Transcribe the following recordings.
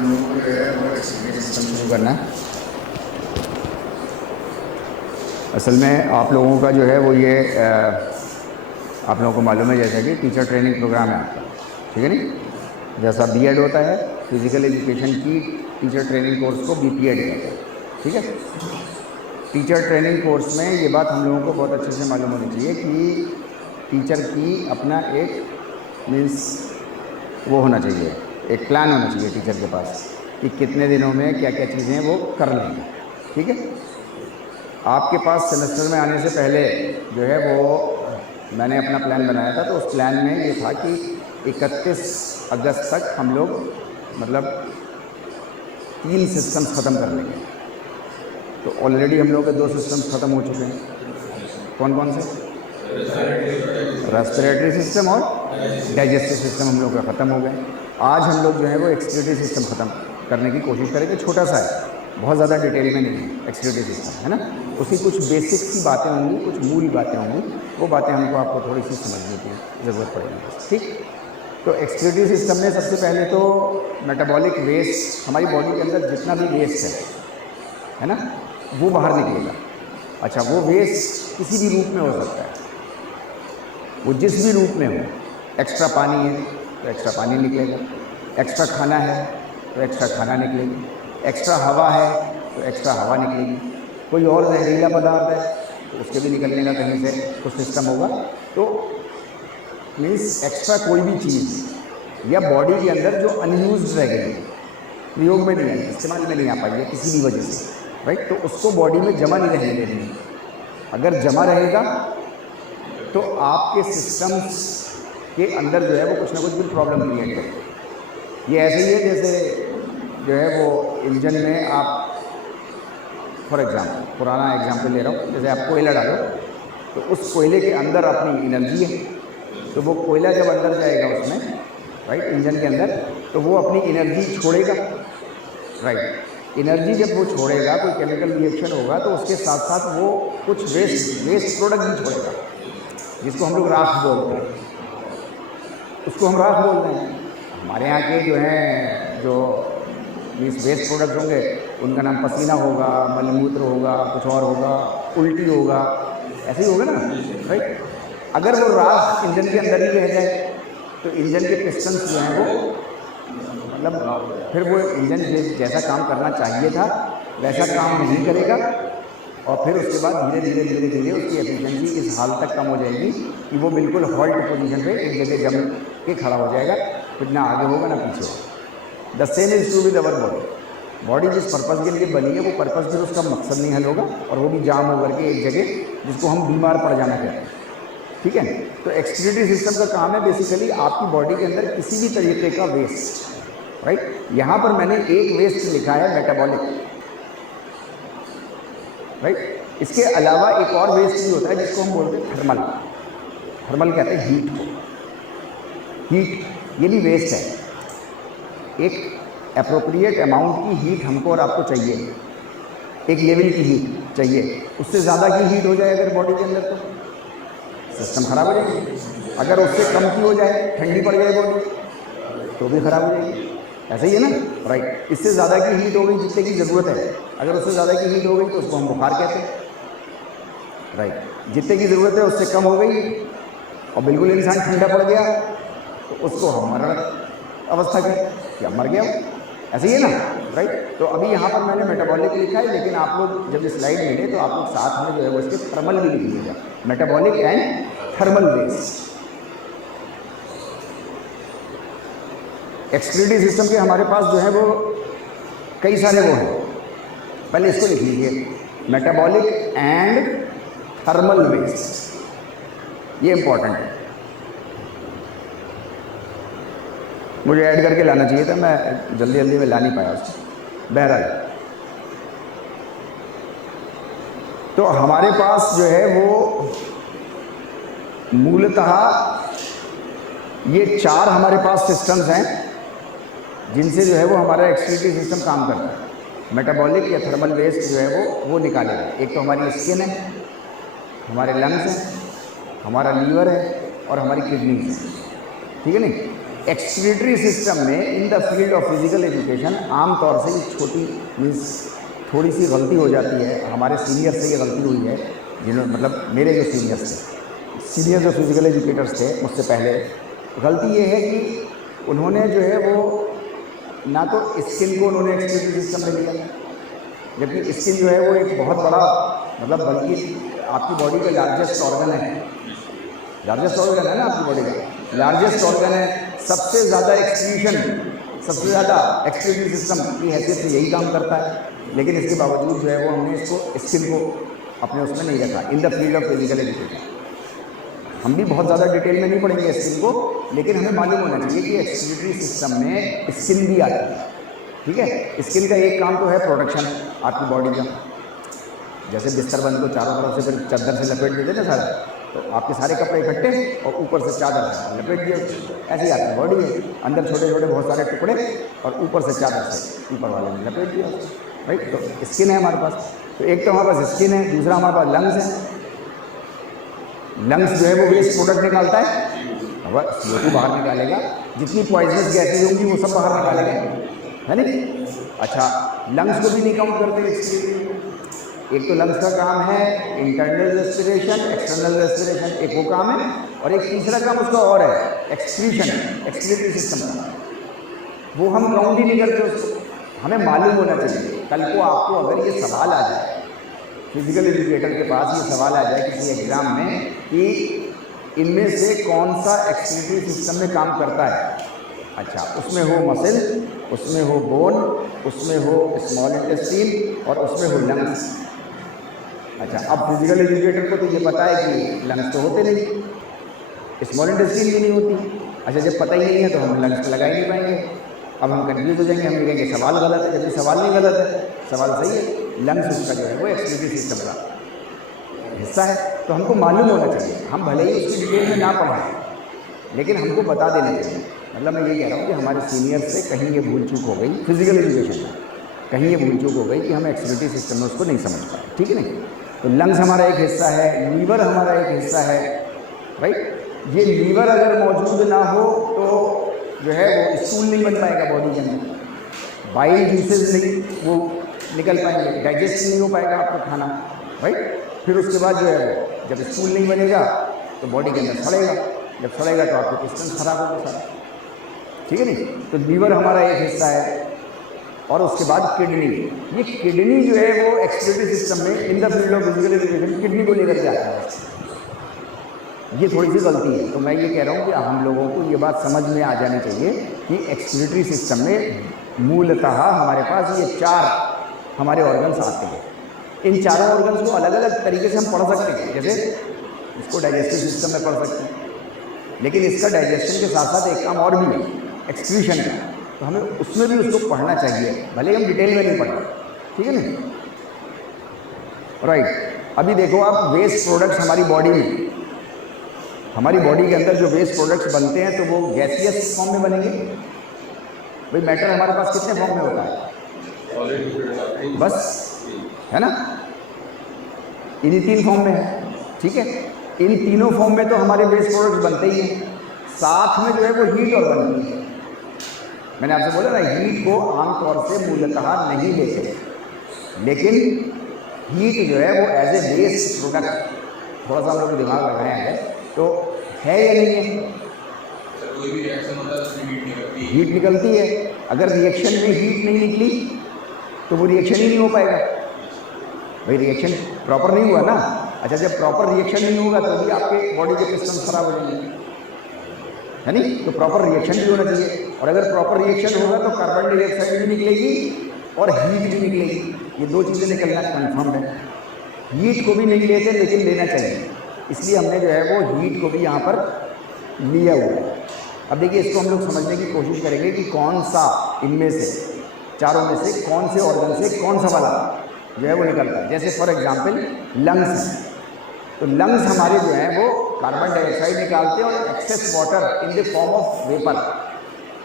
हम लोगों को जो है वो एक्सक्रीटरी सिस्टम शुरू करना है। असल में आप लोगों का जो है वो ये आप लोगों को मालूम है जैसा कि टीचर ट्रेनिंग प्रोग्राम है आपका, ठीक है नहीं। जैसा बीएड होता है फिज़िकल एजुकेशन की टीचर ट्रेनिंग कोर्स को बीपीएड कहते हैं, ठीक है। टीचर ट्रेनिंग कोर्स में ये बात हम लोगों को बहुत अच्छे से मालूम होनी चाहिए कि टीचर की अपना एक मीन्स वो होना चाहिए, एक प्लान होना चाहिए टीचर के पास कि कितने दिनों में क्या क्या चीज़ें वो कर लेंगे, ठीक है। आपके पास सेमेस्टर में आने से पहले जो है वो मैंने अपना प्लान बनाया था, तो उस प्लान में ये था कि 31 अगस्त तक हम लोग मतलब 3 सिस्टम्स ख़त्म कर लेंगे। तो ऑलरेडी हम लोग के 2 सिस्टम्स ख़त्म हो चुके हैं। कौन कौन से? रेस्पिरेटरी सिस्टम और डाइजेस्टिव सिस्टम हम लोग का ख़त्म हो गए। आज हम लोग जो है वो एक्सक्रीटरी सिस्टम ख़त्म करने की कोशिश करेंगे। छोटा सा है, बहुत ज़्यादा डिटेल में नहीं है एक्सक्रीटरी सिस्टम, है ना। उसकी कुछ बेसिक सी बातें होंगी, कुछ मूल बातें होंगी, वो बातें हमको आपको थोड़ी सी समझने की ज़रूरत पड़ेगी, ठीक। तो एक्सक्रीटरी सिस्टम में सबसे पहले तो मेटाबॉलिक वेस्ट, हमारी बॉडी के अंदर जितना भी वेस्ट है ना, वो बाहर निकलेगा। अच्छा, वो वेस्ट किसी भी रूप में हो सकता है, वो जिस भी रूप में हो। एक्स्ट्रा पानी है तो एक्स्ट्रा पानी निकलेगा, एक्स्ट्रा खाना है तो एक्स्ट्रा खाना निकलेगी, एक्स्ट्रा हवा है तो एक्स्ट्रा हवा निकलेगी, कोई और जहरीला पदार्थ है तो उसके भी निकलने का कहीं से कुछ सिस्टम होगा। तो मीन्स एक्स्ट्रा कोई भी चीज़ या बॉडी के अंदर जो अनयूज्ड रह गई, प्रयोग में नहीं है, इस्तेमाल में नहीं आ पाई है किसी भी वजह से, राइट, तो उसको बॉडी में जमा नहीं रहने देनी। अगर जमा रहेगा तो आपके सिस्टम्स के अंदर जो है वो कुछ ना कुछ भी प्रॉब्लम क्रिएट करेगा। ये ऐसे ही है जैसे जो है वो इंजन में आप, फॉर एग्जांपल पुराना एग्जांपल ले रहा हूँ, जैसे आप कोयला डालो तो उस कोयले के अंदर अपनी एनर्जी है, तो वो कोयला जब अंदर जाएगा उसमें, राइट, इंजन के अंदर, तो वो अपनी एनर्जी छोड़ेगा, राइट। एनर्जी जब वो छोड़ेगा, कोई केमिकल रिएक्शन होगा तो उसके साथ साथ वो कुछ वेस्ट प्रोडक्ट भी छोड़ेगा, जिसको हम लोग राख बोलते हैं, उसको हम राख बोलते हैं। हमारे यहाँ के जो हैं जो मीन्स वेस्ट प्रोडक्ट होंगे उनका नाम पसीना होगा, मलमूत्र होगा, कुछ और होगा, उल्टी होगा, ऐसे ही होगा ना, राइट। अगर वो राख इंजन के अंदर ही रह जाए तो इंजन के पिस्टन्स जो हैं वो मतलब फिर वो इंजन जैसा काम करना चाहिए था वैसा काम नहीं करेगा, और फिर उसके बाद धीरे धीरे धीरे धीरे उसकी एफिशिएंसी इस हाल तक कम हो जाएगी कि वो बिल्कुल हॉल्ट पोजीशन पे एक जगह जम के खड़ा हो जाएगा, फिर ना आगे होगा ना पीछे होगा। The same is true with our body. Body जिस पर्पज़ के लिए बनी है वो पर्पज़ फिर उसका मकसद नहीं हल होगा, और वो भी जाम होकर के एक जगह, जिसको हम बीमार पड़ जाना कहते हैं, ठीक है। तो एक्सक्रीटरी सिस्टम का काम है बेसिकली आपकी बॉडी के अंदर किसी भी तरीके का वेस्ट, राइट। यहाँ पर मैंने एक वेस्ट लिखा है मेटाबॉलिक, राइट। इसके अलावा एक और वेस्ट भी होता है जिसको हम बोलते हैं थर्मल। थर्मल कहते हैं हीट को, हीट ये भी वेस्ट है। एक अप्रोप्रिएट अमाउंट की हीट हमको और आपको चाहिए, एक लेवल की हीट चाहिए। उससे ज़्यादा की हीट हो जाए अगर बॉडी के अंदर तो सिस्टम खराब हो जाएगी। अगर उससे कम की हो जाए, ठंडी पड़ जाए बॉडी, तो भी खराब हो जाएगी। ऐसे ही है ना, राइट। इससे ज़्यादा की हीट हो गई जितने की ज़रूरत है, अगर उससे ज़्यादा की हीट हो गई तो उसको हम बुखार कहते हैं, राइट। जितने की ज़रूरत है उससे कम हो गई और बिल्कुल इंसान ठंडा पड़ गया तो उसको हम मरण अवस्था कहते हैं कि अब मर गया। ऐसे ही है ना, राइट। तो अभी यहाँ पर मैंने मेटाबॉलिक लिखा है, लेकिन आप लोग जब स्लाइड मिले तो आप लोग साथ में जो है वो इसके थर्मल भी लिख लीजिएगा, metabolic and thermal waste. Excretory system के हमारे पास जो है वो कई सारे वो हैं, पहले इसको लिख लीजिए, मेटाबॉलिक एंड थर्मल वेस्ट, ये इंपॉर्टेंट है। मुझे ऐड करके लाना चाहिए था, मैं जल्दी जल्दी में ला नहीं पाया उसको। बहरहाल तो हमारे पास जो है वो मूलतः ये 4 हमारे पास सिस्टम्स हैं जिनसे जो है वो हमारा एक्सक्रीटरी सिस्टम काम करता है। मेटाबॉलिक या थर्मल वेस्ट जो है वो निकालेगा। एक तो हमारी स्किन है, हमारे लंग्स हैं, हमारा लीवर है और हमारी किडनीज हैं, ठीक है नहीं। एक्सक्रीटरी सिस्टम में in the field of physical education आमतौर से छोटी मीन्स थोड़ी सी गलती हो जाती है। हमारे सीनियर से ये गलती हुई है, जिन्होंने मतलब मेरे जो सीनियर जो फिजिकल एजुकेटर्स थे मुझसे पहले, गलती ये है कि उन्होंने जो है वो ना तो स्किन को उन्होंने एक्सक्रीटरी सिस्टम में लिया, जबकि स्किन जो है वो एक बहुत बड़ा मतलब बल्कि आपकी बॉडी का लार्जेस्ट ऑर्गन है। लार्जेस्ट ऑर्गन है ना आपकी बॉडी का, लार्जेस्ट ऑर्गन है। सबसे ज़्यादा एक्सक्रीटरी सिस्टम की हैसियत से यही काम करता है, लेकिन इसके बावजूद जो है वो हमने इसको स्किन को अपने उसमें नहीं रखा in the field of physical education. हम भी बहुत ज़्यादा डिटेल में नहीं पढ़ेंगे स्किन को, लेकिन हमें मालूम होना चाहिए कि एक्सक्रीटरी सिस्टम में स्किन भी आती है। ठीक है, स्किन का एक काम तो है प्रोटेक्शन आपकी बॉडी का, जैसे बिस्तर बंद को चारों तरफ से फिर चादर से लपेट देते ना सारा, तो आपके सारे कपड़े इकट्ठे और ऊपर से चादर लपेट दिए, ऐसे ही आपकी बॉडी है, अंदर छोटे छोटे बहुत सारे टुकड़े और ऊपर से चादर से ऊपर वाले में लपेट दिया, राइट। तो स्किन है हमारे पास, तो एक तो हमारे पास स्किन है, दूसरा हमारे पास लंग्स है। लंग्स जो है वो वेस्ट प्रोडक्ट निकालता है, अब CO2 बाहर निकालेगा, जितनी पॉइजनस गैसेज होंगी वो सब बाहर निकालेगा, है नहीं। अच्छा, लंग्स को भी नहीं काउंट करते। एक तो लंग्स का काम है इंटरनल रेस्पिरेशन, एक्सटर्नल रेस्पिरेशन, एक वो काम है, और एक तीसरा काम उसका और है एक्सक्रीशन, एक्सक्रीटरी सिस्टम का, वो हम काउंट ही नहीं करते उसको। हमें मालूम होना चाहिए, कल को आपको अगर ये सवाल आ जाए, फिजिकल एजुकेटर के पास ये सवाल आ जाए किसी एग्जाम में कि इनमें से कौन सा एक्सक्रीटरी सिस्टम में काम करता है, अच्छा उसमें हो मसल, उसमें हो बोन, उसमें हो स्मॉल इंटेस्टाइन और उसमें हो लंग्स। अच्छा, अब फिजिकल एजुकेटर को तो ये पता है कि लंग्स तो होते नहीं, स्मॉल इंटेस्टाइन भी नहीं होती। अच्छा, जब पता ही नहीं है तो हम लंग्स लगा ही नहीं पाएंगे। अब हम कन्फ्यूज हो जाएंगे, हम कहेंगे सवाल गलत है, जबकि सवाल नहीं गलत है, सवाल सही है। लंग्स उसका जो है वो एक्सक्रीटरी सिस्टम का हिस्सा है, तो हमको मालूम होना चाहिए। हम भले ही उसकी डिटेल में ना पढ़ाएं, लेकिन हमको बता देना चाहिए। मतलब मैं ये कह रहा हूँ कि हमारे सीनियर से कहीं ये भूल चूक हो गई फिजिकल एजुकेशन में, कहीं ये भूल चूक हो गई कि हम एक्सक्रीटरी सिस्टम में उसको नहीं समझ पाए, ठीक है नहीं। तो लंग्स हमारा एक हिस्सा है, लीवर हमारा एक हिस्सा है, राइट। ये लीवर अगर मौजूद ना हो तो जो है वो स्टूल नहीं बन पाएगा बॉडी के अंदर, बाइल जूसेस नहीं वो निकल पाएंगे, डाइजेस्ट नहीं हो पाएगा आपका खाना, राइट। फिर उसके बाद जो है वो जब स्टूल नहीं बनेगा तो बॉडी के अंदर सड़ेगा, जब सड़ेगा तो आपके पिस्टन खराब होगा सारा, ठीक है नहीं। तो लीवर हमारा एक हिस्सा है, और उसके बाद किडनी। ये किडनी जो है वो एक्सक्रीटरी सिस्टम में in the field of physical education kidney को लेकर के आता है, ये थोड़ी सी गलती है। तो मैं ये कह रहा हूँ कि हम लोगों को ये बात समझ में आ जानी चाहिए कि एक्सक्रीटरी सिस्टम में मूलतः हमारे पास ये 4 हमारे ऑर्गन्स आते हैं। इन चारों ऑर्गन्स को अलग अलग तरीके से हम पढ़ सकते हैं, जैसे इसको डाइजेस्टिव सिस्टम में पढ़ सकते हैं, लेकिन इसका डाइजेशन के साथ साथ एक काम और भी है एक्सक्रीशन का, तो हमें उसमें भी उसको पढ़ना चाहिए, भले हम डिटेल में नहीं पढ़ते, ठीक है ना, राइट। अभी देखो आप, वेस्ट प्रोडक्ट्स हमारी बॉडी में, हमारी बॉडी के अंदर जो वेस्ट प्रोडक्ट्स बनते हैं तो वो गैसियस फॉर्म में बनेंगे। भाई मैटर हमारे पास कितने फॉर्म में होता है, बस, है ना, इन्हीं 3 फॉर्म में है, ठीक है। इन तीनों फॉर्म में तो हमारे वेस्ट प्रोडक्ट्स बनते ही हैं, साथ में जो है वो हीट और बनती है। मैंने आपसे बोला ना, हीट को आमतौर से मूलतः नहीं लेते, लेकिन हीट जो है वो एज ए वेस्ट प्रोडक्ट थोड़ा सा हम लोग दिमाग लगाया है, तो है या नहीं है, कोई भी रिएक्शन होता है तो हीट निकलती है। अगर रिएक्शन में हीट नहीं निकली तो वो रिएक्शन ही नहीं हो पाएगा, भाई रिएक्शन प्रॉपर नहीं हुआ ना। अच्छा, जब प्रॉपर रिएक्शन नहीं होगा तो भी आपके बॉडी के पिस्टन खराब हो जाएंगे, है नहीं। तो प्रॉपर रिएक्शन भी होना चाहिए, और अगर प्रॉपर रिएक्शन होगा तो कार्बन डाइऑक्साइड भी निकलेगी और हीट भी निकलेगी, ये 2 चीज़ें निकलना कन्फर्म है। हीट को भी नहीं लेते लेकिन लेना चाहिए, इसलिए हमने जो है वो हीट को भी यहाँ पर लिया हुआ है। अब देखिए, इसको हम लोग समझने की कोशिश करेंगे कि कौन सा इनमें से, चारों में से कौन से ऑर्गन से कौन सा वाला जो है वो निकलता है। जैसे फॉर एग्जांपल लंग्स हैं, तो लंग्स हमारे जो हैं वो कार्बन डाइऑक्साइड निकालते हैं और excess water in the form of vapour,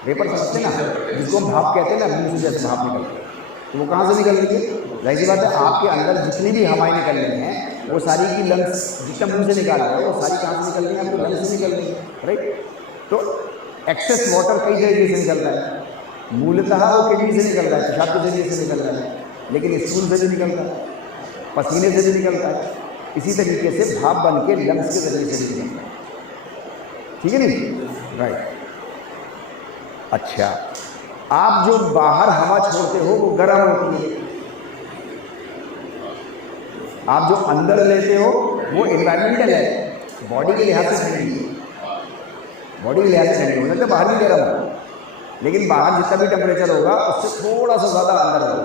vapour समझते ना, जिसको हम भाप कहते हैं ना, मुँह से जैसे भाप निकलते हैं, तो वो कहाँ से निकल रही है, जाहिर सी बात है आपके अंदर जितनी भी हवाएं निकल रही हैं वो सारी की लंग्स, जितना मुँह से निकाल रहे हैं वो सारी कहाँ से निकल रही हैं, आपको लंग्स से निकल रही है, राइट। तो एक्सेस वाटर कई जरिए से निकलता है। मूलतः वो किडनी से निकलता है, पेशाब के जरिए से निकलता है, लेकिन स्टूल से भी निकलता है, पसीने से भी निकलता है, इसी तरीके से भाप बन के लंग्स के जरिए से भी निकलता है। ठीक है नहीं? राइट। अच्छा, आप जो बाहर हवा छोड़ते हो वो गर्म होती है, आप जो अंदर लेते हो वो एनवायरमेंटल है, बॉडी के लिहाज से ठंडी है, बॉडी के लिहाज से ठंडी हो सकता है, बाहर भी गर्म हो, लेकिन बाहर जितना भी टेम्परेचर होगा उससे थोड़ा सा ज़्यादा अंदर होगा,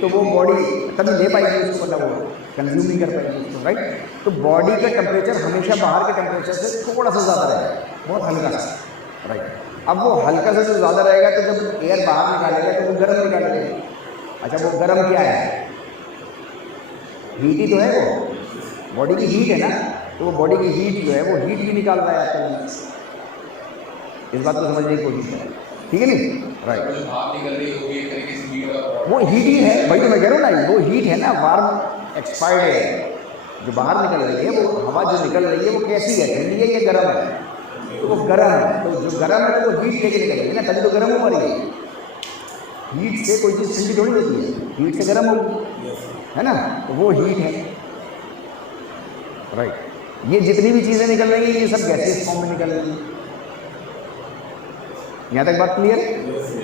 तो वो बॉडी तभी ले पाएगी उसको, मतलब वो कंज्यूम नहीं कर पाएगी उसको, राइट। तो बॉडी का टेम्परेचर हमेशा बाहर के टेम्परेचर से थोड़ा सा ज़्यादा रहेगा, बहुत हल्का सा, राइट। अब वो हल्का सा जो ज़्यादा रहेगा तो जब एयर बाहर निकालेगा तो वो गर्म निकालेगा। अच्छा, वो गर्म क्या है? हीट ही तो है, वो बॉडी की हीट है ना, तो वो बॉडी की हीट जो है वो हीट भी निकाल रहा है आपका लंग्स। इस बात को समझने की कोशिश करें, ठीक है नहीं? राइट। जो भाप निकल रही है वो भी एक तरीके से हीट का, वो हीट ही है, वही तो मैं कह रहा हूँ ना, वो हीट है ना, वार्म एक्सपायर्ड है, जो बाहर निकल रही है वो हवा जो निकल रही है वो कैसी है, ठंडी है या गर्म है? तो वो गर्म है, तो जो गर्म है तो वो हीट लेके निकल रही है ना, तभी तो गर्म हो रही है। हीट से कोई चीज़ ठंडी थोड़ी होती है, हीट से गर्म होगी, है ना, तो वो हीट है, राइट। ये जितनी भी चीज़ें निकल रही हैं ये सब गैसियस फॉर्म में निकल रही हैं। यहाँ तक बात क्लियर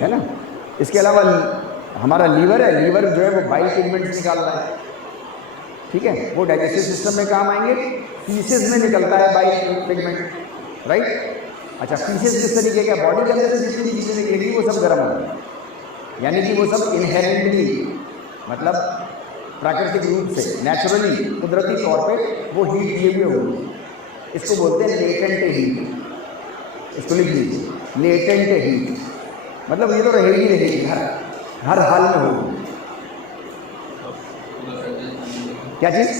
है ना? इसके अलावा हमारा लीवर है, लीवर जो है वो बाइल पिगमेंट्स निकाल रहा है, ठीक है, वो डाइजेस्टिव सिस्टम में काम आएंगे, फीसेस में निकलता है बाइल पिगमेंट, राइट। अच्छा, फीसेस किस तरीके का? बॉडी के अंदर से जितनी चीज़ें निकलेगी वो सब गर्म होंगी, यानी कि वो सब इनहेरेंटली, मतलब प्राकृतिक रूप से, नेचुरली, कुदरती तौर पे वो हीट लिए हुए होगी। इसको बोलते हैं लेटेंट हीट, इसको लिख लीजिए, लेटेंट हीट, मतलब ये तो रहेगी रहेगी, हर हाल में होगी। क्या चीज़?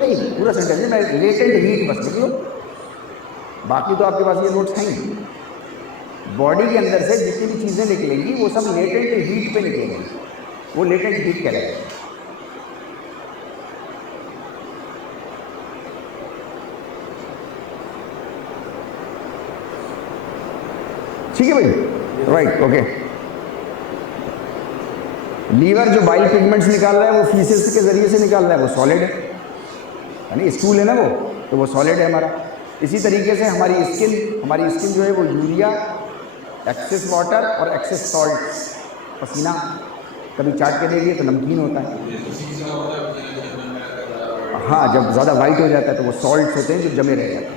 नहीं, पूरा सेंटेंस नहीं, मैं लेटेंट हीट बस लिख लो, बाकी तो आपके पास ये नोट्स हैं ही। बॉडी के अंदर से जितनी भी चीज़ें निकलेंगी वो सब लेटेंट हीट पे निकलेंगी, वो लेटेंट हीट कहलाएगी। ठीक है भाई, राइट, ओके। लीवर जो बाइल पिगमेंट्स निकाल रहा है वो फीसेस के जरिए से निकाल रहा है, वो सॉलिड है, यानी स्टूल है ना वो, तो वो सॉलिड है हमारा। इसी तरीके से हमारी स्किन जो है वो यूरिया, एक्सेस वाटर और एक्सेस सॉल्ट, पसीना कभी चाट के देगी तो नमकीन होता है, हाँ, जब ज़्यादा वाइट हो जाता है तो वो सॉल्ट्स होते हैं जो जमे रह जाते हैं,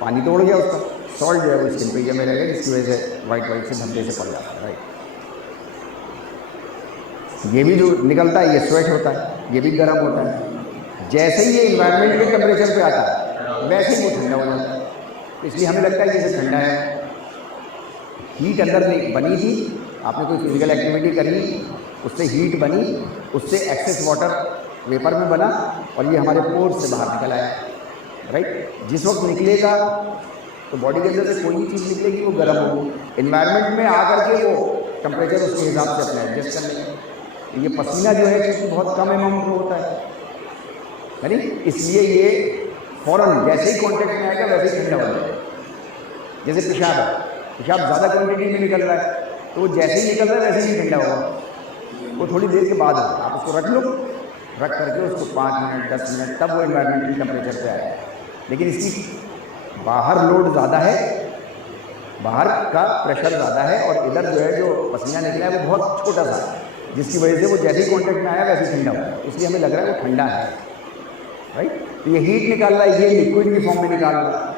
पानी तो उड़ गया उसका, सॉल्ट जो है वो स्किन पे जमे रहेगा, जिसकी वजह से वाइट से धब्बे से पड़ जाता है, राइट। ये भी जो निकलता है ये स्वेट होता है, ये भी गर्म होता है। जैसे ही ये इन्वायरमेंट के टेम्परेचर पे आता है वैसे ही वो ठंडा हो जाता है, इसलिए हमें लगता है कि जैसे ठंडा है। हीट अंदर बनी थी, आपने कोई फिजिकल एक्टिविटी करी, उससे हीट बनी, उससे एक्सेस वाटर वेपर में बना और ये हमारे पोर्स से बाहर निकल आया, राइट। जिस वक्त निकलेगा तो बॉडी के अंदर से कोई भी चीज़ निकलेगी वो गर्म होगी, इन्वायरमेंट में आकर के वो टेम्परेचर उसके हिसाब से अपना एडजस्ट कर लेंगे। ये पसीना जो है क्योंकि बहुत कम अमाउंट में होता है नहीं, इसलिए ये फ़ौरन जैसे ही कॉन्टेक्ट में आएगा वैसे ही ठंडा हो जाएगा। जैसे पेशाब है, पेशाब ज़्यादा क्वान्टिटी में निकल रहा है तो वो जैसे ही निकल रहा है वैसे ही ठंडा होगा, वो थोड़ी देर के बाद होगा। आप उसको रख लो, रख करके उसको 5 मिनट 10 मिनट तब वो इन्वायरमेंटल टेम्परेचर पे आएगा। लेकिन इसकी बाहर लोड ज़्यादा है, बाहर का प्रेशर ज़्यादा है और इधर जो है जो पसीना निकला है वो बहुत छोटा सा, जिसकी वजह से वो जैसे ही कॉन्टेक्ट में आया वैसे ही ठंडा होगा, इसलिए हमें लग रहा है वो ठंडा है, राइट। तो ये हीट निकाल रहा है, ये लिक्विड की फॉर्म में निकाल रहा है।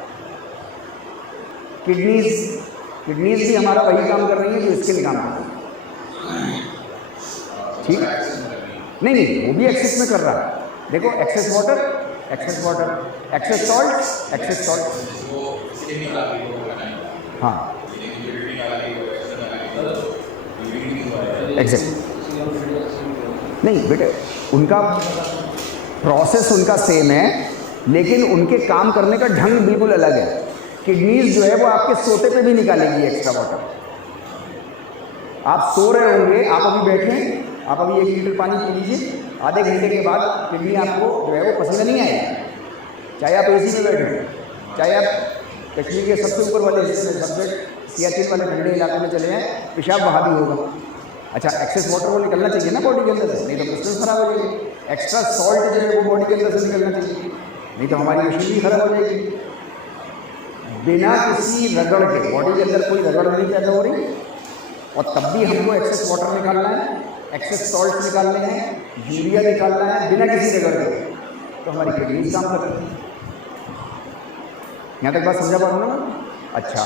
किडनीज भी हमारा वही काम कर रही है जो इसके काम कर रही है, ठीक। नहीं, वो भी एक्सेस में कर रहा है, देखो excess water, excess salt, excess salt, हाँ, एग्जैक्ट। नहीं बेटे, उनका प्रोसेस उनका सेम है, लेकिन उनके काम करने का ढंग बिल्कुल अलग है। किडनीज जो है वो आपके सोते पे भी निकालेगी एक्स्ट्रा वाटर। आप सो रहे होंगे, आप अभी बैठे, आप अभी 1 लीटर पानी पी लीजिए, आधे घंटे के बाद किडनी आपको जो है वो पसीना नहीं आएगा, चाहे आप एसी में बैठे, चाहे आप कश्मीर के सबसे ऊपर वाले हिस्से में, सबसे सियाचिन वाले ठंडे इलाके में चले हैं, पेशाब वहाँ भी होगा। अच्छा, एक्सेस वाटर वो निकलना चाहिए ना बॉडी के अंदर से, नहीं तो क्रिस्टल खराब हो जाएगी। एक्स्ट्रा सॉल्ट जो है वो बॉडी के अंदर से निकलना चाहिए, नहीं तो हमारी मशीन भी खराब हो जाएगी। बिना किसी रगड़ के बॉडी के अंदर कोई रगड़ नहीं पैदा हो रही, और तब भी हमको एक्सेस वाटर निकालना है, एक्सेस सॉल्ट निकालने हैं, यूरिया निकालना है बिना किसी रगड़ के, तो हमारी किडनी काम कर रही है। यहाँ तक बात समझा पा रहा हूँ ना? अच्छा,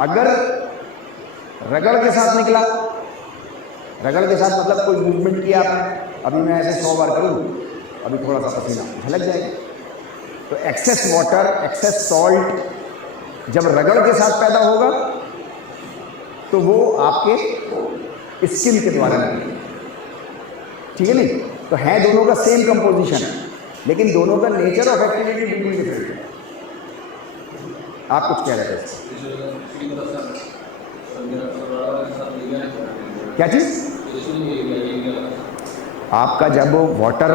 अगर रगड़ के साथ निकला, रगड़ के साथ मतलब कोई मूवमेंट किया आपने, अभी मैं ऐसे 100 बार करूँ, अभी थोड़ा सा पसीना झलक जाएगा, तो एक्सेस वाटर, एक्सेस सॉल्ट जब रगड़ के साथ पैदा होगा तो वो आपके स्किन के द्वारा निकलेगा, ठीक है नहीं? तो है दोनों का सेम कंपोजिशन, लेकिन दोनों का नेचर ऑफ एक्टिविटी बिल्कुल डिफरेंट है। आप कुछ कह रहे थे? क्या चीज़? आपका जब वाटर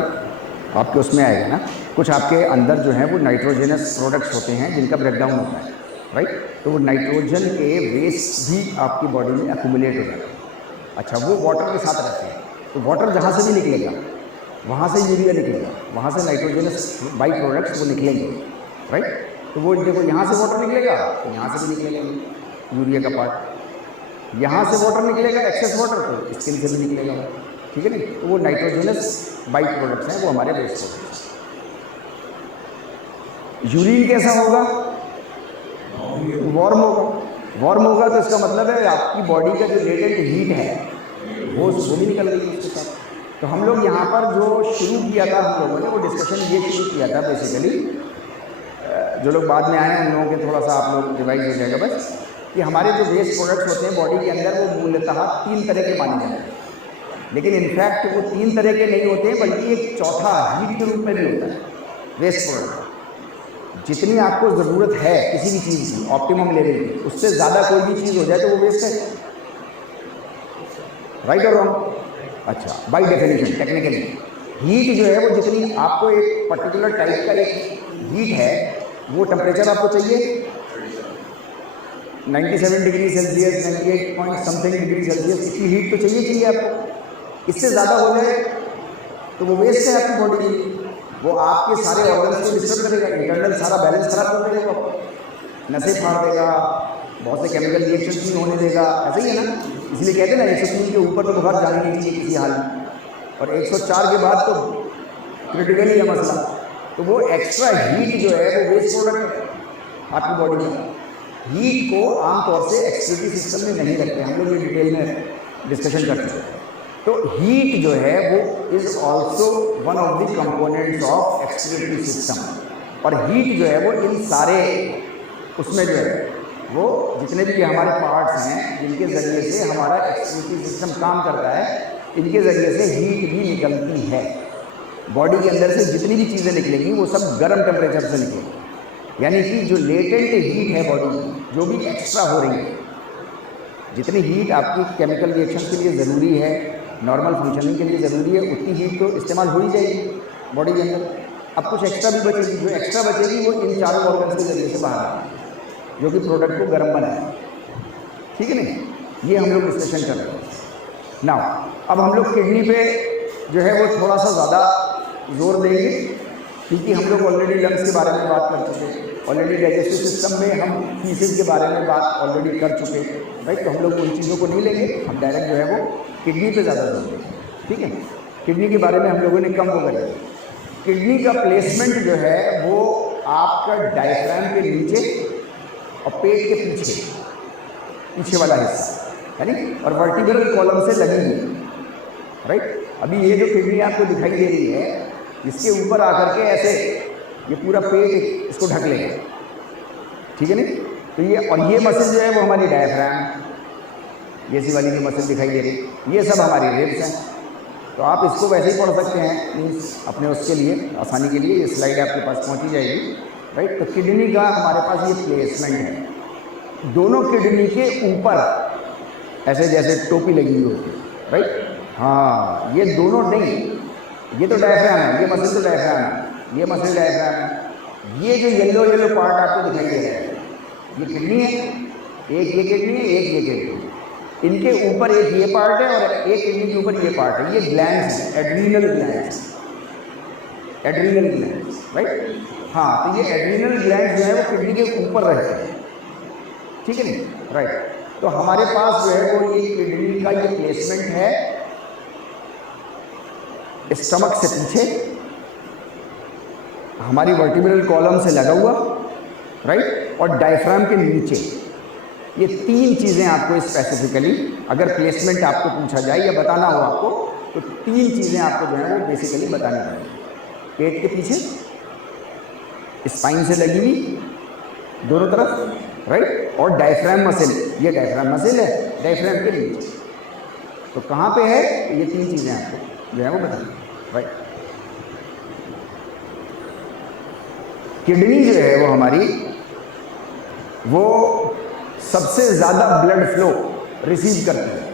आपके उसमें आएगा ना, कुछ आपके अंदर जो है वो नाइट्रोजनस प्रोडक्ट्स होते हैं जिनका ब्रेकडाउन होता है, राइट? तो वो नाइट्रोजन के वेस्ट भी आपकी बॉडी में एक्यूमुलेट हो जाते हैं। अच्छा, वो वाटर के साथ रहते हैं, तो वाटर जहाँ से भी निकलेगा वहाँ से यूरिया निकलेगा, वहाँ से नाइट्रोजनस बाई प्रोडक्ट्स वो निकलेंगे, राइट? तो वो देखो यहाँ से वाटर निकलेगा तो यहाँ से भी निकलेगा यूरिया का पार्ट, यहाँ से वाटर निकलेगा एक्सेस वाटर तो स्किन से भी निकलेगा, ठीक है नहीं? तो वो नाइट्रोजनस बाई प्रोडक्ट्स हैं, वो हमारे वेस्ट प्रोडक्ट्स। यूरिन कैसा होगा? वार्म होगा। वार्म होगा तो इसका मतलब है आपकी बॉडी का जो लेटेंट हीट है वो भी निकल रही है उसके साथ। तो हम लोग यहाँ पर जो शुरू किया था, हम लोगों ने वो डिस्कशन ये शुरू किया था बेसिकली, जो लोग बाद में आए उन लोगों के थोड़ा सा आप लोग रिवाइज हो जाएगा बस, कि हमारे जो वेस्ट प्रोडक्ट्स होते हैं बॉडी के अंदर वो मूलतः 3 तरह के माने जाते हैं, लेकिन इनफैक्ट वो 3 तरह के नहीं होते हैं, बल्कि एक चौथा हीट के रूप में भी होता है वेस्ट प्रोडक्ट। जितनी आपको ज़रूरत है किसी भी चीज़ की ऑप्टिमम लेवल की, उससे ज़्यादा कोई भी चीज़ हो जाए तो वो वेस्ट है, राइट और रॉन्ग? अच्छा, बाय डेफिनेशन टेक्निकली हीट जो है वो जितनी आपको एक पर्टिकुलर टाइप का एक हीट है, वो टेम्परेचर आपको चाहिए 97 degree Celsius, 98 point something degree Celsius, इसकी हीट तो चाहिए आपको। इससे ज़्यादा हो जाए तो वो वेस्ट है आपकी बॉडी की, वो आपके सारे ऑर्गन्स को डिस्टर्ब करेगा, इंटरनल सारा बैलेंस खराब कर देगा, नसें फाड़ देगा, बहुत से केमिकल रिएक्शन नहीं होने देगा, ऐसे ही है ना? इसलिए कहते हैं ना 103 के ऊपर तो बुखार जाने नहीं चाहिए किसी हाल में, और 104 के बाद तो क्रिटिकल ही है मसला। तो वो एक्स्ट्रा हीट जो है वो वेस्ट प्रोडक्ट है आपकी बॉडी में। हीट को आमतौर से एक्सक्रीटरी सिस्टम में नहीं रखते, हम लोग ये डिटेल में डिस्कशन कर चुके हैं। तो हीट जो है वो is also one of the components of excretory system, और हीट जो है वो इन सारे उसमें जो है वो जितने भी हमारे पार्ट्स हैं जिनके ज़रिए से हमारा एक्सक्रीटरी सिस्टम काम करता है, इनके ज़रिए से हीट भी निकलती है। बॉडी के अंदर से जितनी भी चीज़ें निकलेंगी वो सब गर्म टेम्परेचर से निकलेंगी, यानी कि जो लेटेंट हीट है बॉडी की, जो भी एक्स्ट्रा हो रही है, जितनी हीट आपकी केमिकल रिएक्शन के लिए ज़रूरी है, नॉर्मल फंक्शनिंग के लिए ज़रूरी है, उतनी हीट तो इस्तेमाल हो ही जाएगी बॉडी के अंदर। अब कुछ एक्स्ट्रा भी बचेगी, जो एक्स्ट्रा बचेगी वो इन चारों ऑर्गन्स के ज़रिए से बाहर आएगी, जो कि प्रोडक्ट को गर्म बनाए, ठीक है नहीं? ये हम लोग डिस्कशन कर रहे हैं ना। अब हम लोग किडनी पे जो है वो थोड़ा सा ज़्यादा जोर देंगे, क्योंकि हम लोग ऑलरेडी लंग्स के बारे में बात कर चुके, ऑलरेडी डाइजेस्टिव सिस्टम में हम फीसेस के बारे में बात ऑलरेडी कर चुके, राइट? तो हम लोग उन चीज़ों को नहीं लेंगे, हम डायरेक्ट जो है वो किडनी पे ज़्यादा जोर देंगे, ठीक है? किडनी के बारे में हम लोगों ने कम वो करेंगे। किडनी का प्लेसमेंट जो है वो आपका डायफ्राम के नीचे और पेट के पीछे वाला हिस्सा, है नी? और वर्टिब्रल कॉलम से लगी हुई, राइट? अभी ये जो किडनी आपको दिखाई दे रही है, इसके ऊपर आकर के ऐसे ये पूरा पेट इसको ढक लेगा, ठीक है नहीं? तो ये और ये मसल जो है वो हमारी डायफ्राम, ये सी वाली जो मसल दिखाई दे रही, ये सब हमारी रिब्स हैं। तो आप इसको वैसे ही पढ़ सकते हैं, मीन्स अपने उसके लिए आसानी के लिए ये स्लाइड आपके पास पहुंची जाएगी, राइट? तो किडनी का हमारे पास ये प्लेसमेंट है, दोनों किडनी के ऊपर ऐसे जैसे टोपी लगी हुई होती है, राइट? हाँ, ये दोनों नहीं, ये तो डायफ्राम है, ये मसल तो डायफ्राम है, ये मसल डायफ्राम है। ये जो येलो पार्ट आपको दिखाई दे रहा है, ये किडनी है, एक ये किडनी है, एक ये किडनी है। इनके ऊपर एक ये पार्ट है और एक किडनी के ऊपर ये पार्ट है। ये ग्लैंड्स हैं, adrenal glands, adrenal glands, right. हाँ, तो ये एड्रीनल ग्लैंड जो है वो किडनी के ऊपर रहते हैं, ठीक है नहीं, राइट। तो हमारे पास जो है वो ये किडनी का ये प्लेसमेंट है स्टमक से पीछे, हमारी वर्टिब्रल कॉलम से लगा हुआ, राइट, और डायफ्राम के नीचे। ये तीन चीज़ें आपको स्पेसिफिकली अगर प्लेसमेंट आपको पूछा जाए या बताना हो आपको, तो तीन चीज़ें आपको जो है वो बेसिकली बतानी पड़ेगी। पेट के पीछे, स्पाइन से लगी हुई दोनों तरफ, राइट, और डायफ्राम मसल, ये डायफ्राम मसल है, डायफ्राम के नीचे। तो कहाँ पे है, ये तीन चीज़ें आपको जो है वो बतानी, राइट। किडनी जो है वो हमारी, वो सबसे ज़्यादा ब्लड फ्लो रिसीव करती है।